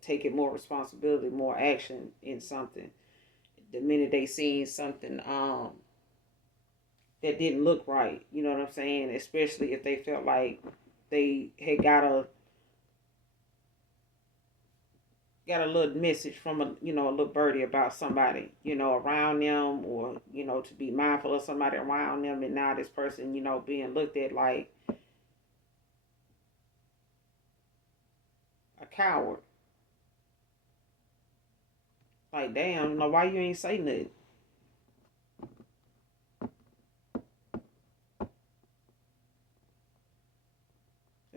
taking more responsibility, more action in something. The minute they seen something that didn't look right, you know what I'm saying? Especially if they felt like they had got a little message from a little birdie about somebody, around them, or, to be mindful of somebody around them, and now this person, being looked at like a coward. Like, damn, why you ain't say nothing?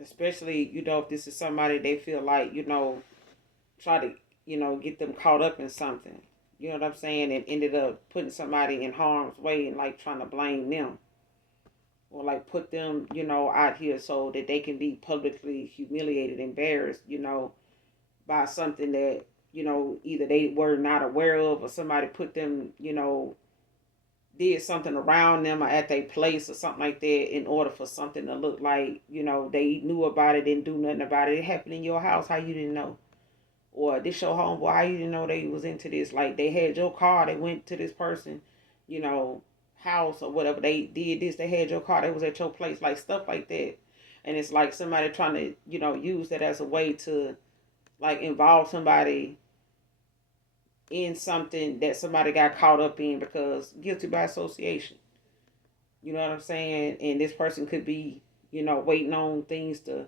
Especially, if this is somebody they feel like, try to, get them caught up in something. You know what I'm saying? And ended up putting somebody in harm's way and like trying to blame them. Or like put them, out here so that they can be publicly humiliated, embarrassed, by something that, either they were not aware of, or somebody put them, did something around them or at their place or something like that in order for something to look like, they knew about it, didn't do nothing about it. It happened in your house, how you didn't know? Or this your homeboy, how you didn't know they was into this? Like they had your car, they went to this person, you know, house or whatever. They did this, they had your car, they was at your place, like stuff like that. And it's like somebody trying to, use that as a way to like involve somebody in something that somebody got caught up in because guilty by association. You know what I'm saying? And this person could be, waiting on things to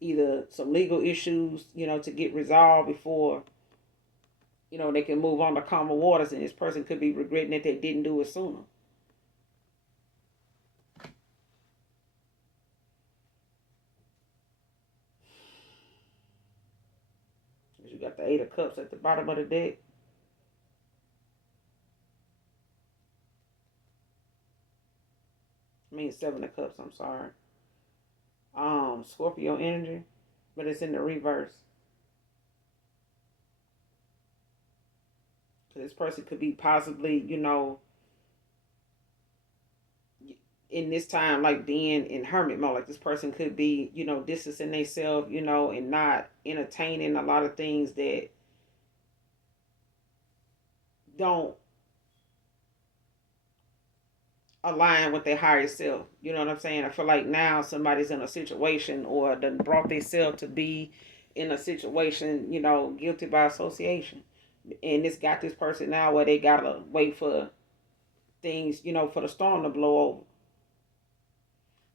either some legal issues, to get resolved before, they can move on to calmer waters. And this person could be regretting that they didn't do it sooner. You got the Eight of Cups at the bottom of the deck. I mean, Seven of Cups, I'm sorry. Scorpio energy, but it's in the reverse. So this person could be possibly, in this time, like being in hermit mode. Like this person could be, distancing themselves, and not entertaining a lot of things that don't align with their higher self. You know what I'm saying? I feel like now somebody's in a situation or done brought themselves to be in a situation, guilty by association. And it's got this person now where they gotta wait for things, for the storm to blow over.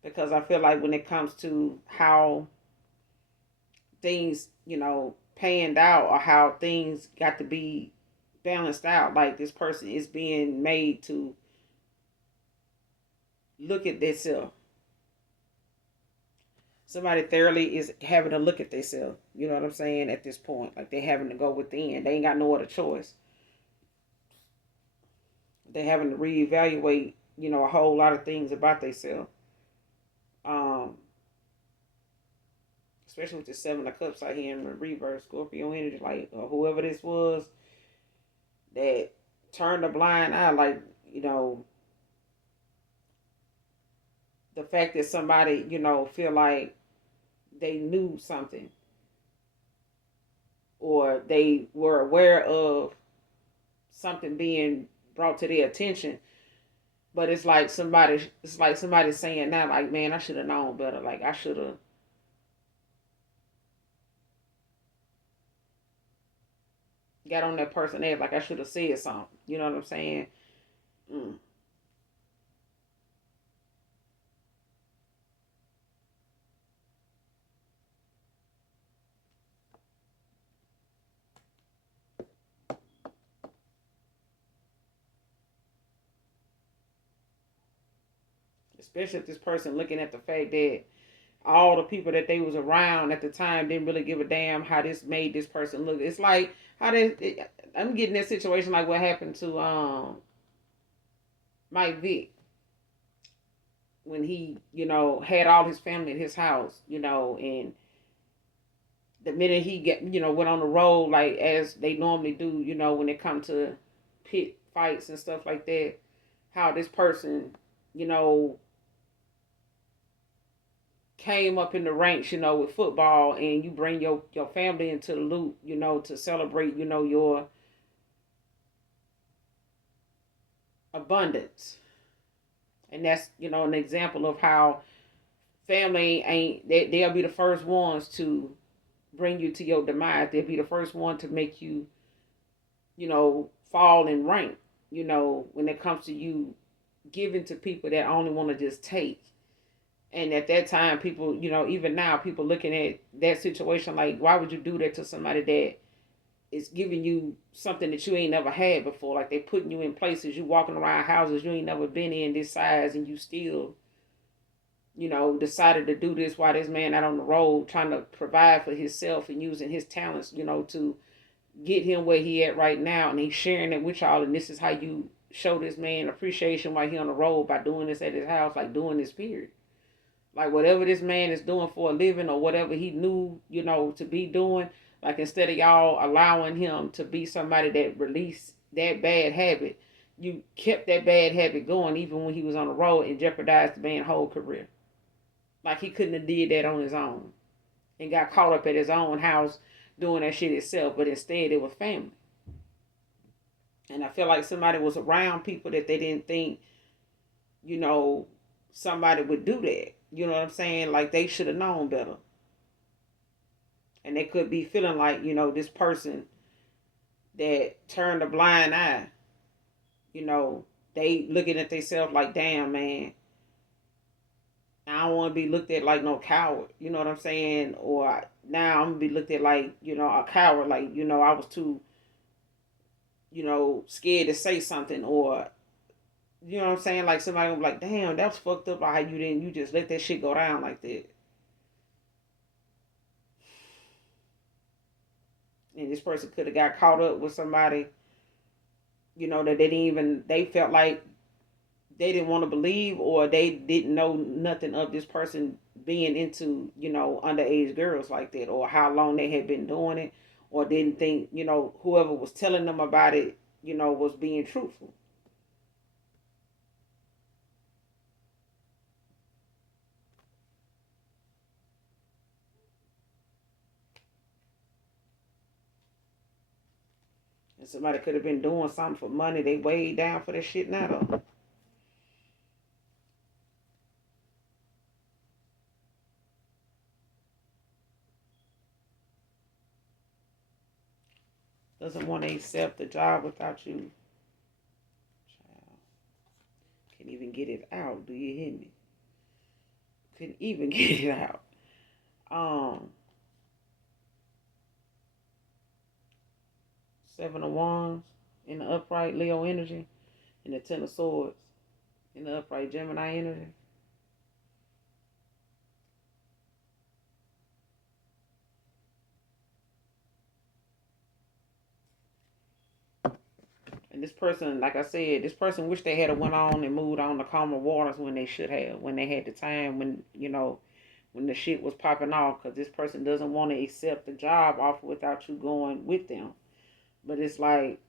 Because I feel like when it comes to how things, panned out or how things got to be balanced out, like this person is being made to look at themselves. Somebody thoroughly is having to look at themselves. You know what I'm saying? At this point, like they having to go within. They ain't got no other choice. They having to reevaluate, a whole lot of things about themselves. Um, Especially with the Seven of Cups out here in the reverse, Scorpio energy, like whoever this was that turned a blind eye, like the fact that somebody feel like they knew something they were aware of something being brought to their attention. But it's like somebody saying now, like, man, I should have known better. Like, I should have got on that person head. Like, I should have said something. You know what I'm saying? Mm. Especially if this person looking at the fact that all the people that they was around at the time didn't really give a damn how this made this person look. It's like how I'm getting that situation like what happened to Mike Vick when he, had all his family at his house, and the minute he get, went on the road like as they normally do, when it come to pit fights and stuff like that, how this person, you know, came up in the ranks, with football, and you bring your family into the loop, to celebrate, your abundance. And that's, an example of how family ain't, they'll be the first ones to bring you to your demise. They'll be the first one to make you, fall in rank, when it comes to you giving to people that only want to just take. And at that time, people, even now, people looking at that situation like, why would you do that to somebody that is giving you something that you ain't never had before? Like, they putting you in places, you walking around houses you ain't never been in this size, and you still, decided to do this while this man out on the road trying to provide for himself and using his talents, to get him where he at right now. And he's sharing it with y'all. And this is how you show this man appreciation while he on the road, by doing this at his house, like doing this period. Like, whatever this man is doing for a living or whatever he knew, to be doing, like, instead of y'all allowing him to be somebody that released that bad habit, you kept that bad habit going even when he was on the road and jeopardized the man's whole career. Like, he couldn't have did that on his own and got caught up at his own house doing that shit itself, but instead it was family. And I feel like somebody was around people that they didn't think, you know, somebody would do that. You know what I'm saying? Like, they should have known better. And they could be feeling like, this person that turned a blind eye, they looking at themselves like, damn, man, I don't want to be looked at like no coward. You know what I'm saying? Or now I'm going to be looked at like, a coward. Like, I was too, scared to say something. Or, you know what I'm saying? Like, somebody will be like, damn, that was fucked up. How you just let that shit go down like that. And this person could have got caught up with somebody, that they felt like they didn't want to believe, or they didn't know nothing of this person being into, underage girls like that, or how long they had been doing it, or didn't think, whoever was telling them about it, was being truthful. And somebody could have been doing something for money. They way down for this shit now, though. Doesn't want to accept the job without you. Child. Can't even get it out. Do you hear me? Couldn't even get it out. Um, Seven of Wands in the upright Leo energy, and the Ten of Swords in the upright Gemini energy. And this person, like I said, this person wish they had went on and moved on to calmer waters when they should have, when they had the time, when the shit was popping off. Because this person doesn't want to accept the job offer without you going with them. But it's like,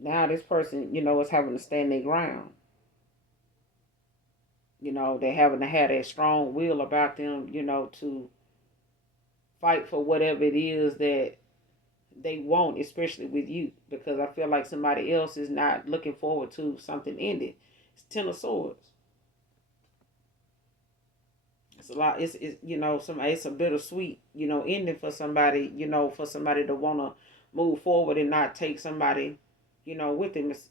now this person, is having to stand their ground. They're having to have that strong will about them, to fight for whatever it is that they want, especially with you, because I feel like somebody else is not looking forward to something ending. It's Ten of Swords. It's a lot. It's somebody. It's a bittersweet ending for somebody. For somebody to want to move forward and not take somebody with them. It's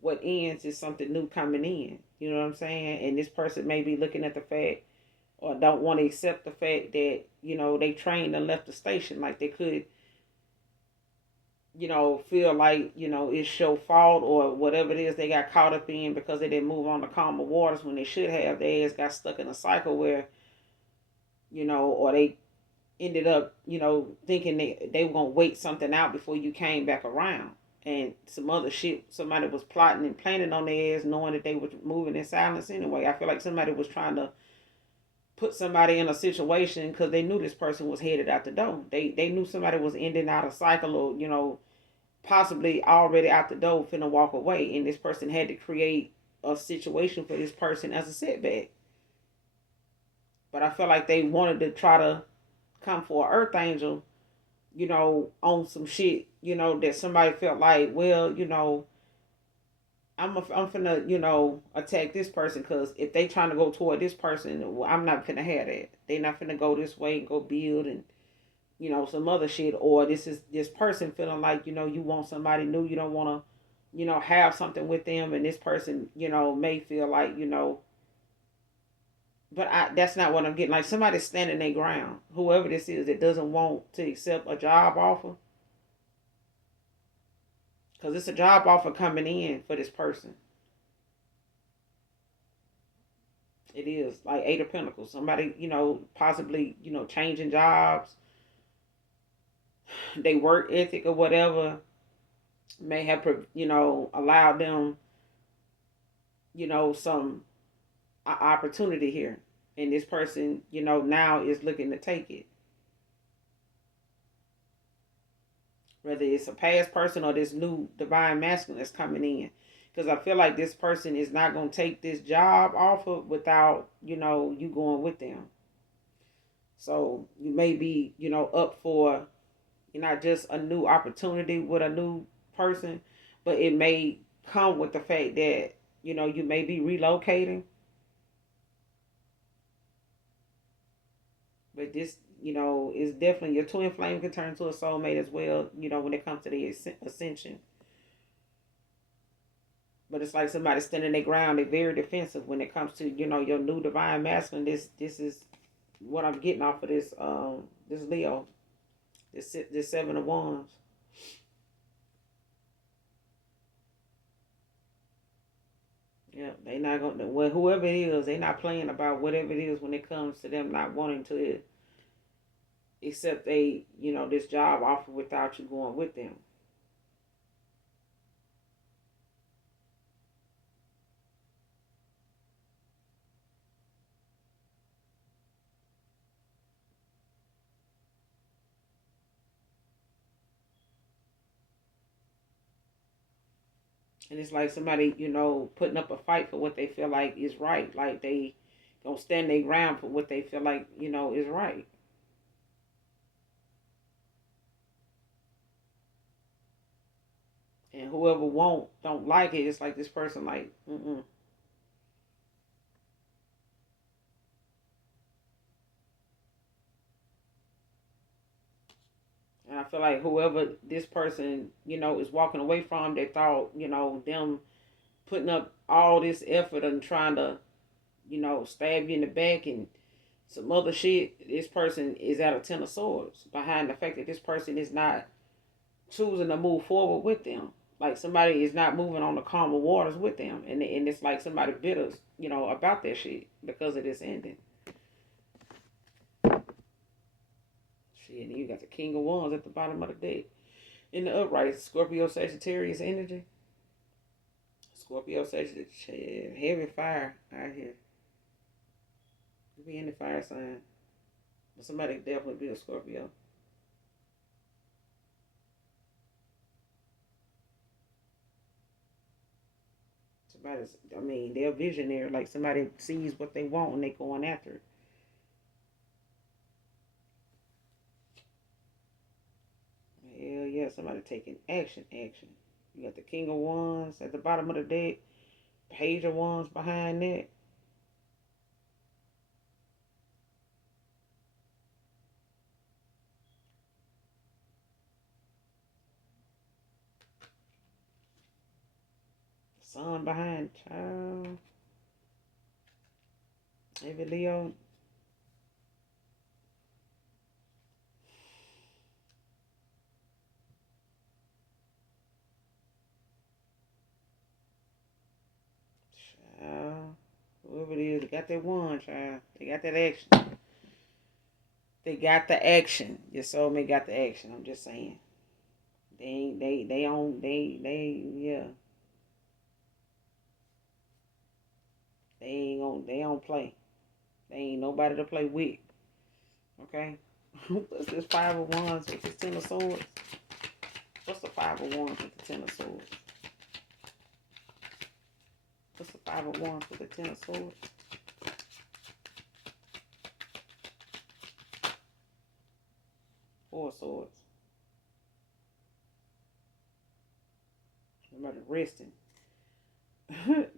what ends is something new coming in. You know what I'm saying? And this person may be looking at the fact or don't want to accept the fact that they trained and left the station. Like they could feel like, it's your fault or whatever it is they got caught up in because they didn't move on to calmer waters when they should have. They ass got stuck in a cycle where, or they ended up, thinking they were going to wait something out before you came back around. And some other shit, somebody was plotting and planning on their ass knowing that they were moving in silence anyway. I feel like somebody was trying to put somebody in a situation because they knew this person was headed out the door. They knew somebody was ending out a cycle or, possibly already out the door finna walk away, and this person had to create a situation for this person as a setback. But I feel like they wanted to try to come for an earth angel, on some shit, that somebody felt like, well, I'm finna, attack this person because if they trying to go toward this person, well, I'm not finna have that. They not finna go this way and go build and some other shit, or this person feeling like, you want somebody new, you don't want to, have something with them, and this person, may feel like, but that's not what I'm getting. Like somebody standing their ground, whoever this is that doesn't want to accept a job offer, because it's a job offer coming in for this person. It is like Eight of Pentacles. Somebody, possibly, changing jobs, they work ethic or whatever may have, allowed them, some opportunity here. And this person, now is looking to take it. Whether it's a past person or this new divine masculine that's coming in. Because I feel like this person is not going to take this job offer without, you going with them. So you may be, up for not just a new opportunity with a new person, but it may come with the fact that, you may be relocating. But this, is definitely your twin flame can turn to a soulmate as well, when it comes to the ascension. But it's like somebody standing their ground. They're very defensive when it comes to, your new divine masculine. This is what I'm getting off of this Leo, this Seven of Wands. Yeah, they not gonna. Well, whoever it is, they not playing about whatever it is when it comes to them not wanting to accept this job offer without you going with them. And it's like somebody, putting up a fight for what they feel like is right. Like they gonna stand their ground for what they feel like, is right. And whoever don't like it, it's like this person like, mm-mm. And I feel like whoever this person, is walking away from, they thought, them putting up all this effort and trying to, stab you in the back and some other shit. This person is at a Ten of Swords behind the fact that this person is not choosing to move forward with them. Like somebody is not moving on the calmer waters with them, and it's like somebody bitter, about that shit because of this ending. Shit, and you got the King of Wands at the bottom of the deck. In the upright, Scorpio Sagittarius energy. Scorpio Sagittarius, heavy fire out here. You be in the fire sign. But somebody definitely be a Scorpio. Somebody's, I mean, they're visionary. Like somebody sees what they want and they going after it. Yeah, somebody taking action, action. You got the King of Wands at the bottom of the deck, Page of Wands behind that. Sun behind, child. Every Leo. Child. Whoever it is, they got that one, child. They got that action. They got the action. Your soulmate got the action. I'm just saying. They ain't they on they yeah. They don't play. They ain't nobody to play with. Okay? What's this five of wands with the ten of swords? What's the five of wands with the ten of swords? What's the five of wands with the ten of swords? Four of swords. Somebody resting.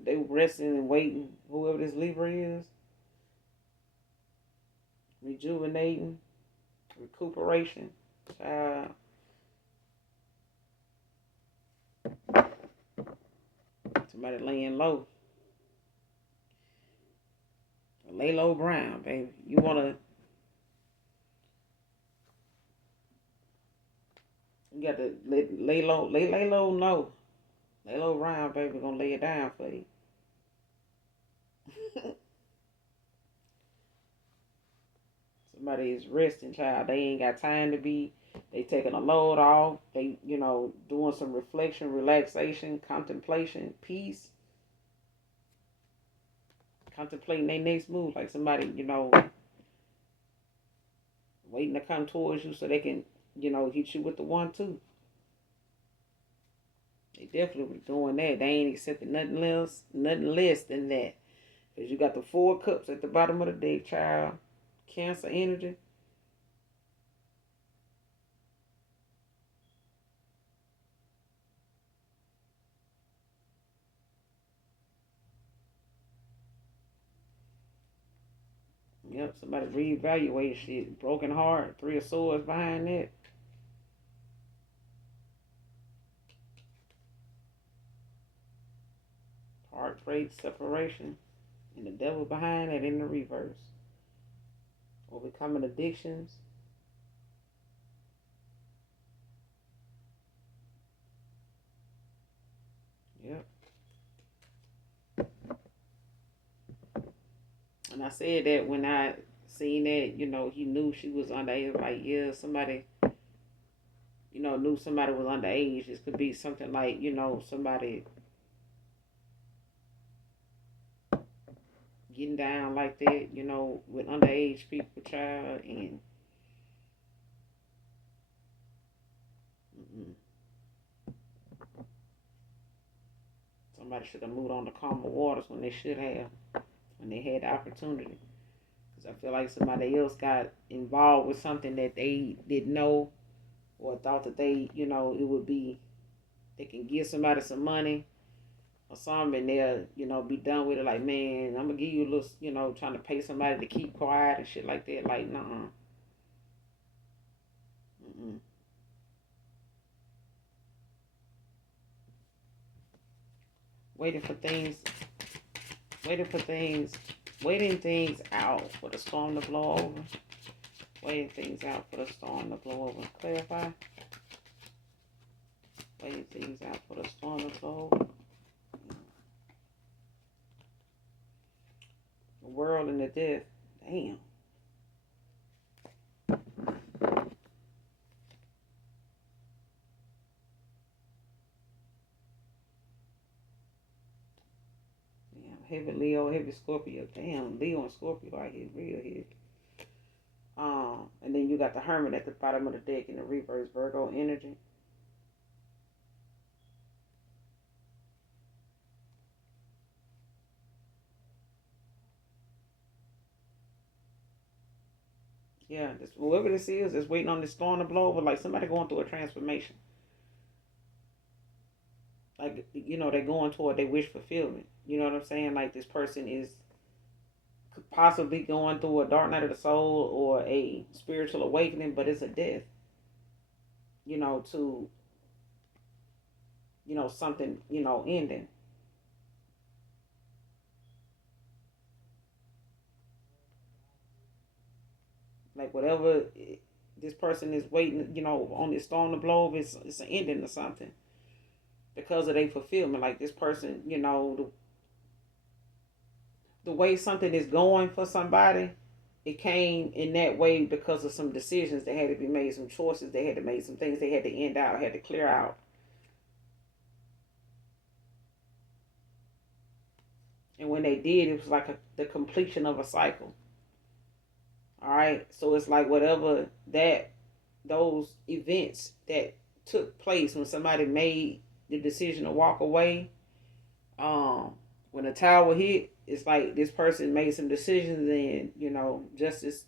They resting and waiting. Whoever this Libra is, rejuvenating, recuperation. Child. Somebody laying low. Lay low brown, baby. You wanna you got to lay low, lay low, no. Lay low brown, baby, gonna lay it down for you. Somebody is resting, child. They ain't got time to be. They taking a load off. They, doing some reflection, relaxation, contemplation, peace, contemplating their next move. Like somebody, waiting to come towards you so they can, hit you with the 1-2. They definitely doing that. They ain't accepting nothing less than that. Cause you got the 4 cups at the bottom of the deck, child. Cancer energy. Yep, somebody reevaluate shit. Broken heart, 3 of swords behind that. Heartbreak, separation, and the devil behind that in the reverse. Overcoming addictions. Yep. And I said that when I seen that, he knew she was underage. Like, yeah, somebody, knew somebody was underage. This could be something like, somebody getting down like that, with underage people, child, and mm-mm. Somebody should have moved on to calmer waters when they should have, when they had the opportunity. Because I feel like somebody else got involved with something that they didn't know or thought that it would be, they can give somebody some money or something and they'll, be done with it. Like, man, I'm going to give you a little, trying to pay somebody to keep quiet and shit like that. Like, nah. Mm-mm. Waiting for things, waiting for things, waiting things out for the storm to blow over. Waiting things out for the storm to blow over. Clarify. Waiting things out for the storm to blow over. The world and the death. Damn. Damn. Heavy Leo, heavy Scorpio. Damn, Leo and Scorpio out here real heavy. And then you got the Hermit at the bottom of the deck in the reverse, Virgo energy. Yeah, whoever this is waiting on this storm to blow over, like somebody going through a transformation. Like, they're going toward their wish fulfillment. You know what I'm saying? Like, this person is possibly going through a dark night of the soul or a spiritual awakening, but it's a death, to, something, ending. Like, whatever this person is waiting, on this storm to blow over, it's an ending or something because of their fulfillment. Like, this person, the way something is going for somebody, it came in that way because of some decisions that had to be made, some choices they had to make, some things they had to end out, had to clear out. And when they did, it was like the completion of a cycle. All right. So it's like whatever those events that took place when somebody made the decision to walk away, um, when the tower hit, it's like this person made some decisions and, justice,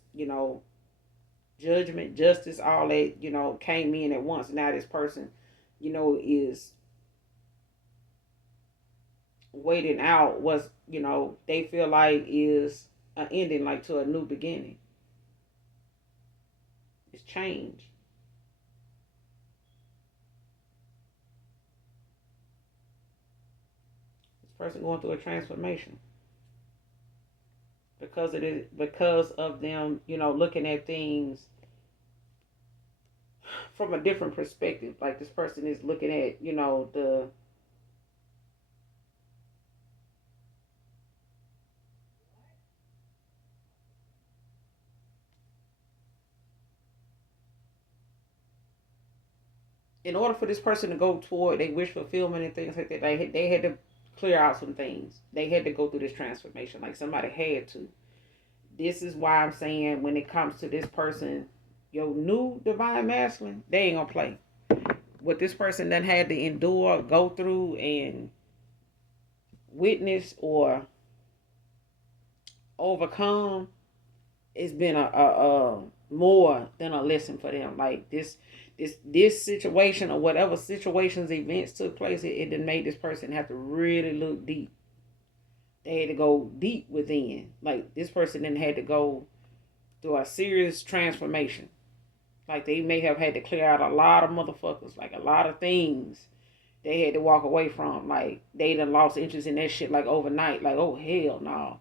judgment, justice, all that, came in at once. Now this person, is waiting out what, they feel like is an ending, like to a new beginning. It's change. This person going through a transformation because of them, looking at things from a different perspective. Like, this person is looking at, the in order for this person to go toward their wish fulfillment and things like that, they had to clear out some things. They had to go through this transformation. Like, somebody had to. This is why I'm saying when it comes to this person, your new divine masculine, they ain't gonna play. What this person done had to endure, go through, and witness or overcome, it's been a more than a lesson for them. Like, this situation or whatever situations, events took place, it done made this person have to really look deep. They had to go deep within. Like, this person then had to go through a serious transformation. Like, they may have had to clear out a lot of motherfuckers, like a lot of things they had to walk away from. Like, they done lost interest in that shit like overnight. Like, oh hell no.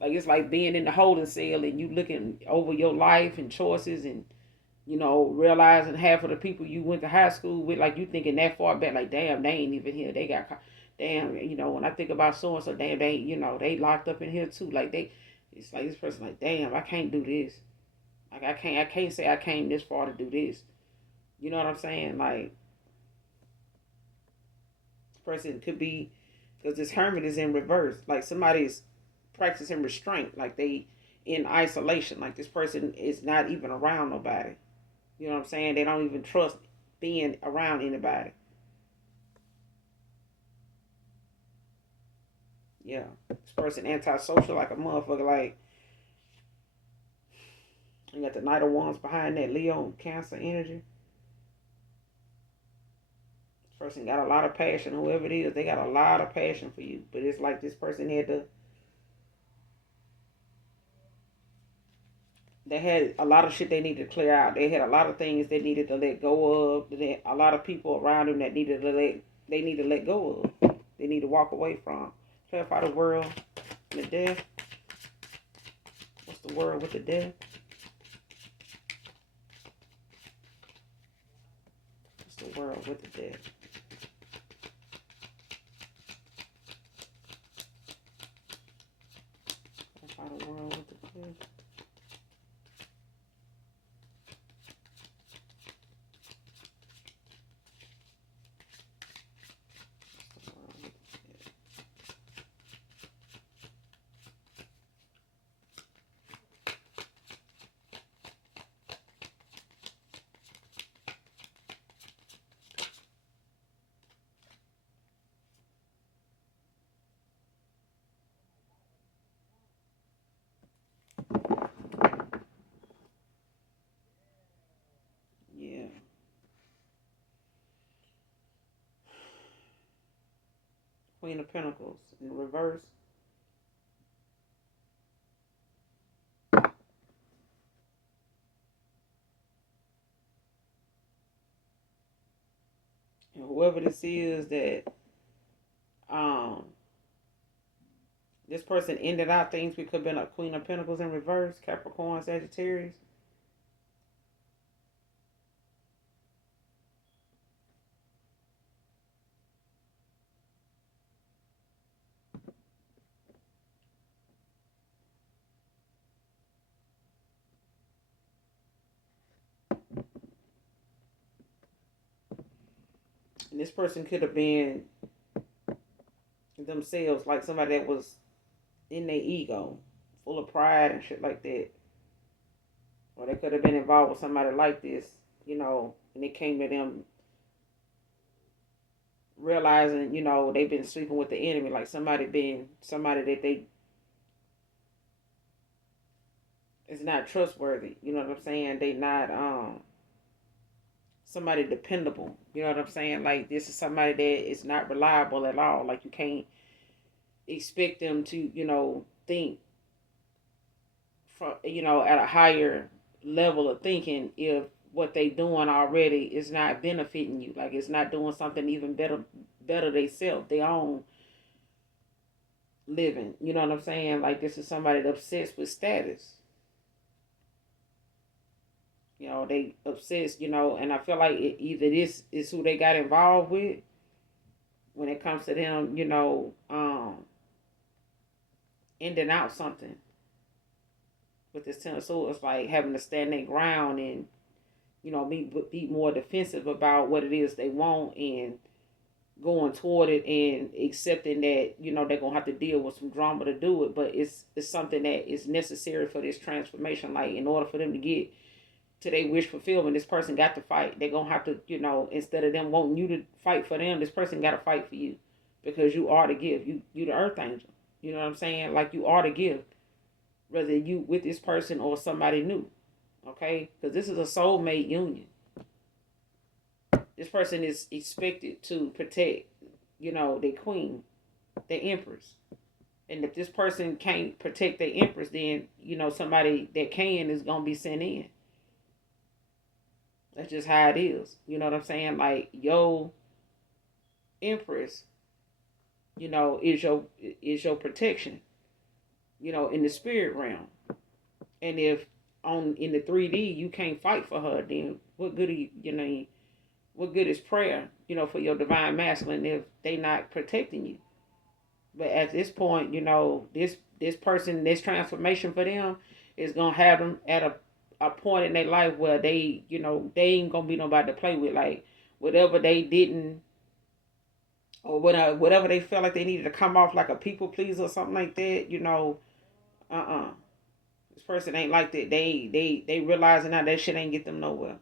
Like, it's like being in the holding cell and you looking over your life and choices and, realizing half of the people you went to high school with, like, you thinking that far back, like, damn, they ain't even here. They got caught. Damn, when I think about so and so, damn, they, they locked up in here too. Like, it's like this person, like, damn, I can't do this. Like, I can't say I came this far to do this. You know what I'm saying? Like, this person could be, because this hermit is in reverse. Like, somebody's practicing restraint. Like, they in isolation. Like, this person is not even around nobody. You know what I'm saying? They don't even trust being around anybody. Yeah. This person antisocial like a motherfucker. Like, you got the Knight of Wands behind that Leo Cancer energy. This person got a lot of passion. Whoever it is, they got a lot of passion for you. But it's like this person had to. They had a lot of shit they needed to clear out. They had a lot of things they needed to let go of. They had a lot of people around them that they need to let go of. They need to walk away from. Clarify the world and the death. What's the word with the death? What's the world with the death? Clarify the world with the death. Queen of Pentacles in reverse. And whoever this is that um this person ended out things, we could have been a Queen of Pentacles in reverse, Capricorn, Sagittarius. And this person could have been themselves, like somebody that was in their ego, full of pride and shit like that. Or they could have been involved with somebody like this, and it came to them realizing, they've been sleeping with the enemy, like somebody that they is not trustworthy. You know what I'm saying? They not somebody dependable. You know what I'm saying? Like this is somebody that is not reliable at all. Like you can't expect them to, think from, at a higher level of thinking if what they doing already is not benefiting you. Like it's not doing something even better they self, their own living. You know what I'm saying? Like this is somebody that's obsessed with status. They obsessed, and I feel like either this is who they got involved with when it comes to them, ending out something with this Ten of Swords, like having to stand their ground and, be more defensive about what it is they want and going toward it and accepting that, they're going to have to deal with some drama to do it. But it's something that is necessary for this transformation. Like in order for them to get to their wish fulfillment, this person got to fight. They're going to have to, instead of them wanting you to fight for them, this person got to fight for you because you are the gift. You the earth angel. You know what I'm saying? Like you are the gift, whether you with this person or somebody new. Okay? Because this is a soulmate union. This person is expected to protect, their queen, their empress. And if this person can't protect their empress, then, somebody that can is going to be sent in. That's just how it is. You know what I'm saying? Like, your empress, is your protection, in the spirit realm. And if in the 3D you can't fight for her, then what good are what good is prayer, for your divine masculine if they not protecting you? But at this point, this person, this transformation for them is gonna have them at a point in their life where they ain't gonna be nobody to play with. Like whatever they didn't, or whatever they felt like they needed to come off like a people pleaser or something like that, this person ain't like that. They realizing now that shit ain't get them nowhere.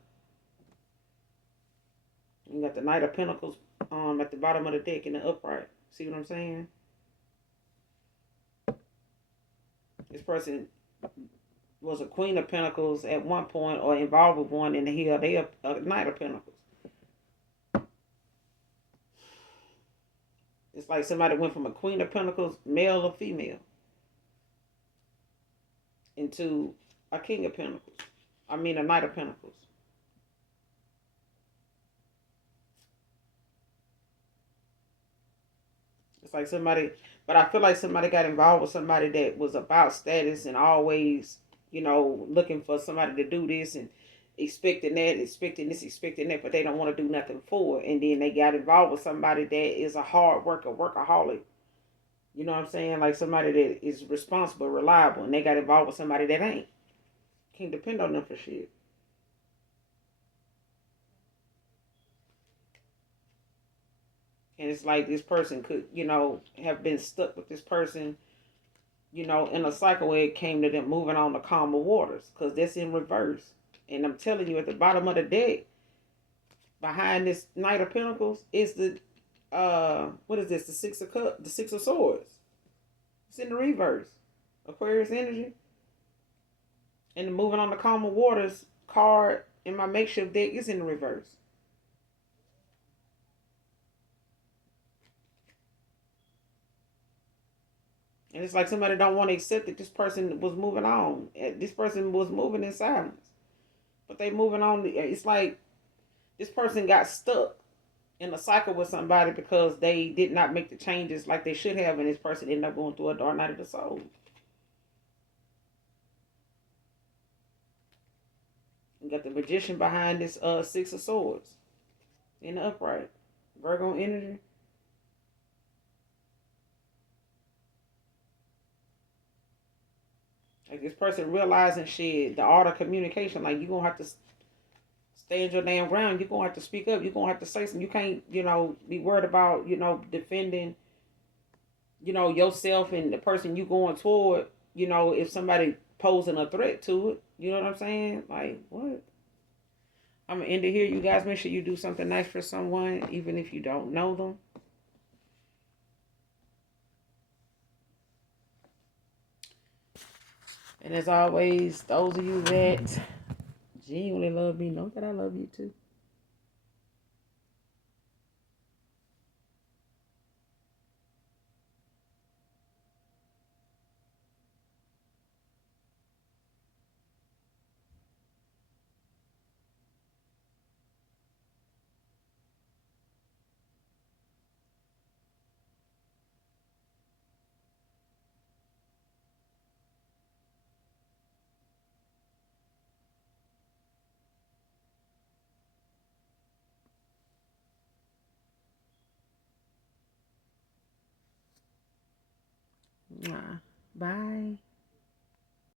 You got the Knight of Pentacles at the bottom of the deck in the upright. See what I'm saying? This person was a Queen of Pentacles at one point or involved with one, and here they are a Knight of Pentacles. It's like somebody went from a Queen of Pentacles, male or female, into a King of Pentacles. I mean a Knight of Pentacles. It's like somebody, but I feel like somebody got involved with somebody that was about status and always, looking for somebody to do this and expecting that, expecting this, expecting that, but they don't want to do nothing for it. And then they got involved with somebody that is a hard worker, workaholic. You know what I'm saying? Like somebody that is responsible, reliable, and they got involved with somebody that ain't. Can't depend on them for shit. And it's like this person could, have been stuck with this person, in a cycle where it came to them moving on to calmer waters. Because that's in reverse. And I'm telling you, at the bottom of the deck, behind this Knight of Pentacles, is the, what is this? The Six of Cups, the Six of Swords. It's in the reverse. Aquarius energy. And the moving on to calmer waters card in my makeshift deck is in the reverse. And it's like somebody don't want to accept that this person was moving on. This person was moving in silence, but they moving on. It's like this person got stuck in a cycle with somebody because they did not make the changes like they should have, and this person ended up going through a dark night of the soul. You got the magician behind this six of swords in the upright. Virgo energy. Like this person realizing shit, the art of communication. Like you gonna have to stand your damn ground. You're gonna have to speak up. You're gonna have to say something. You can't, be worried about, defending, yourself and the person you going toward. If somebody posing a threat to it. You know what I'm saying? Like what? I'm gonna end it here. You guys make sure you do something nice for someone, even if you don't know them. And as always, those of you that genuinely love me know that I love you too. Bye.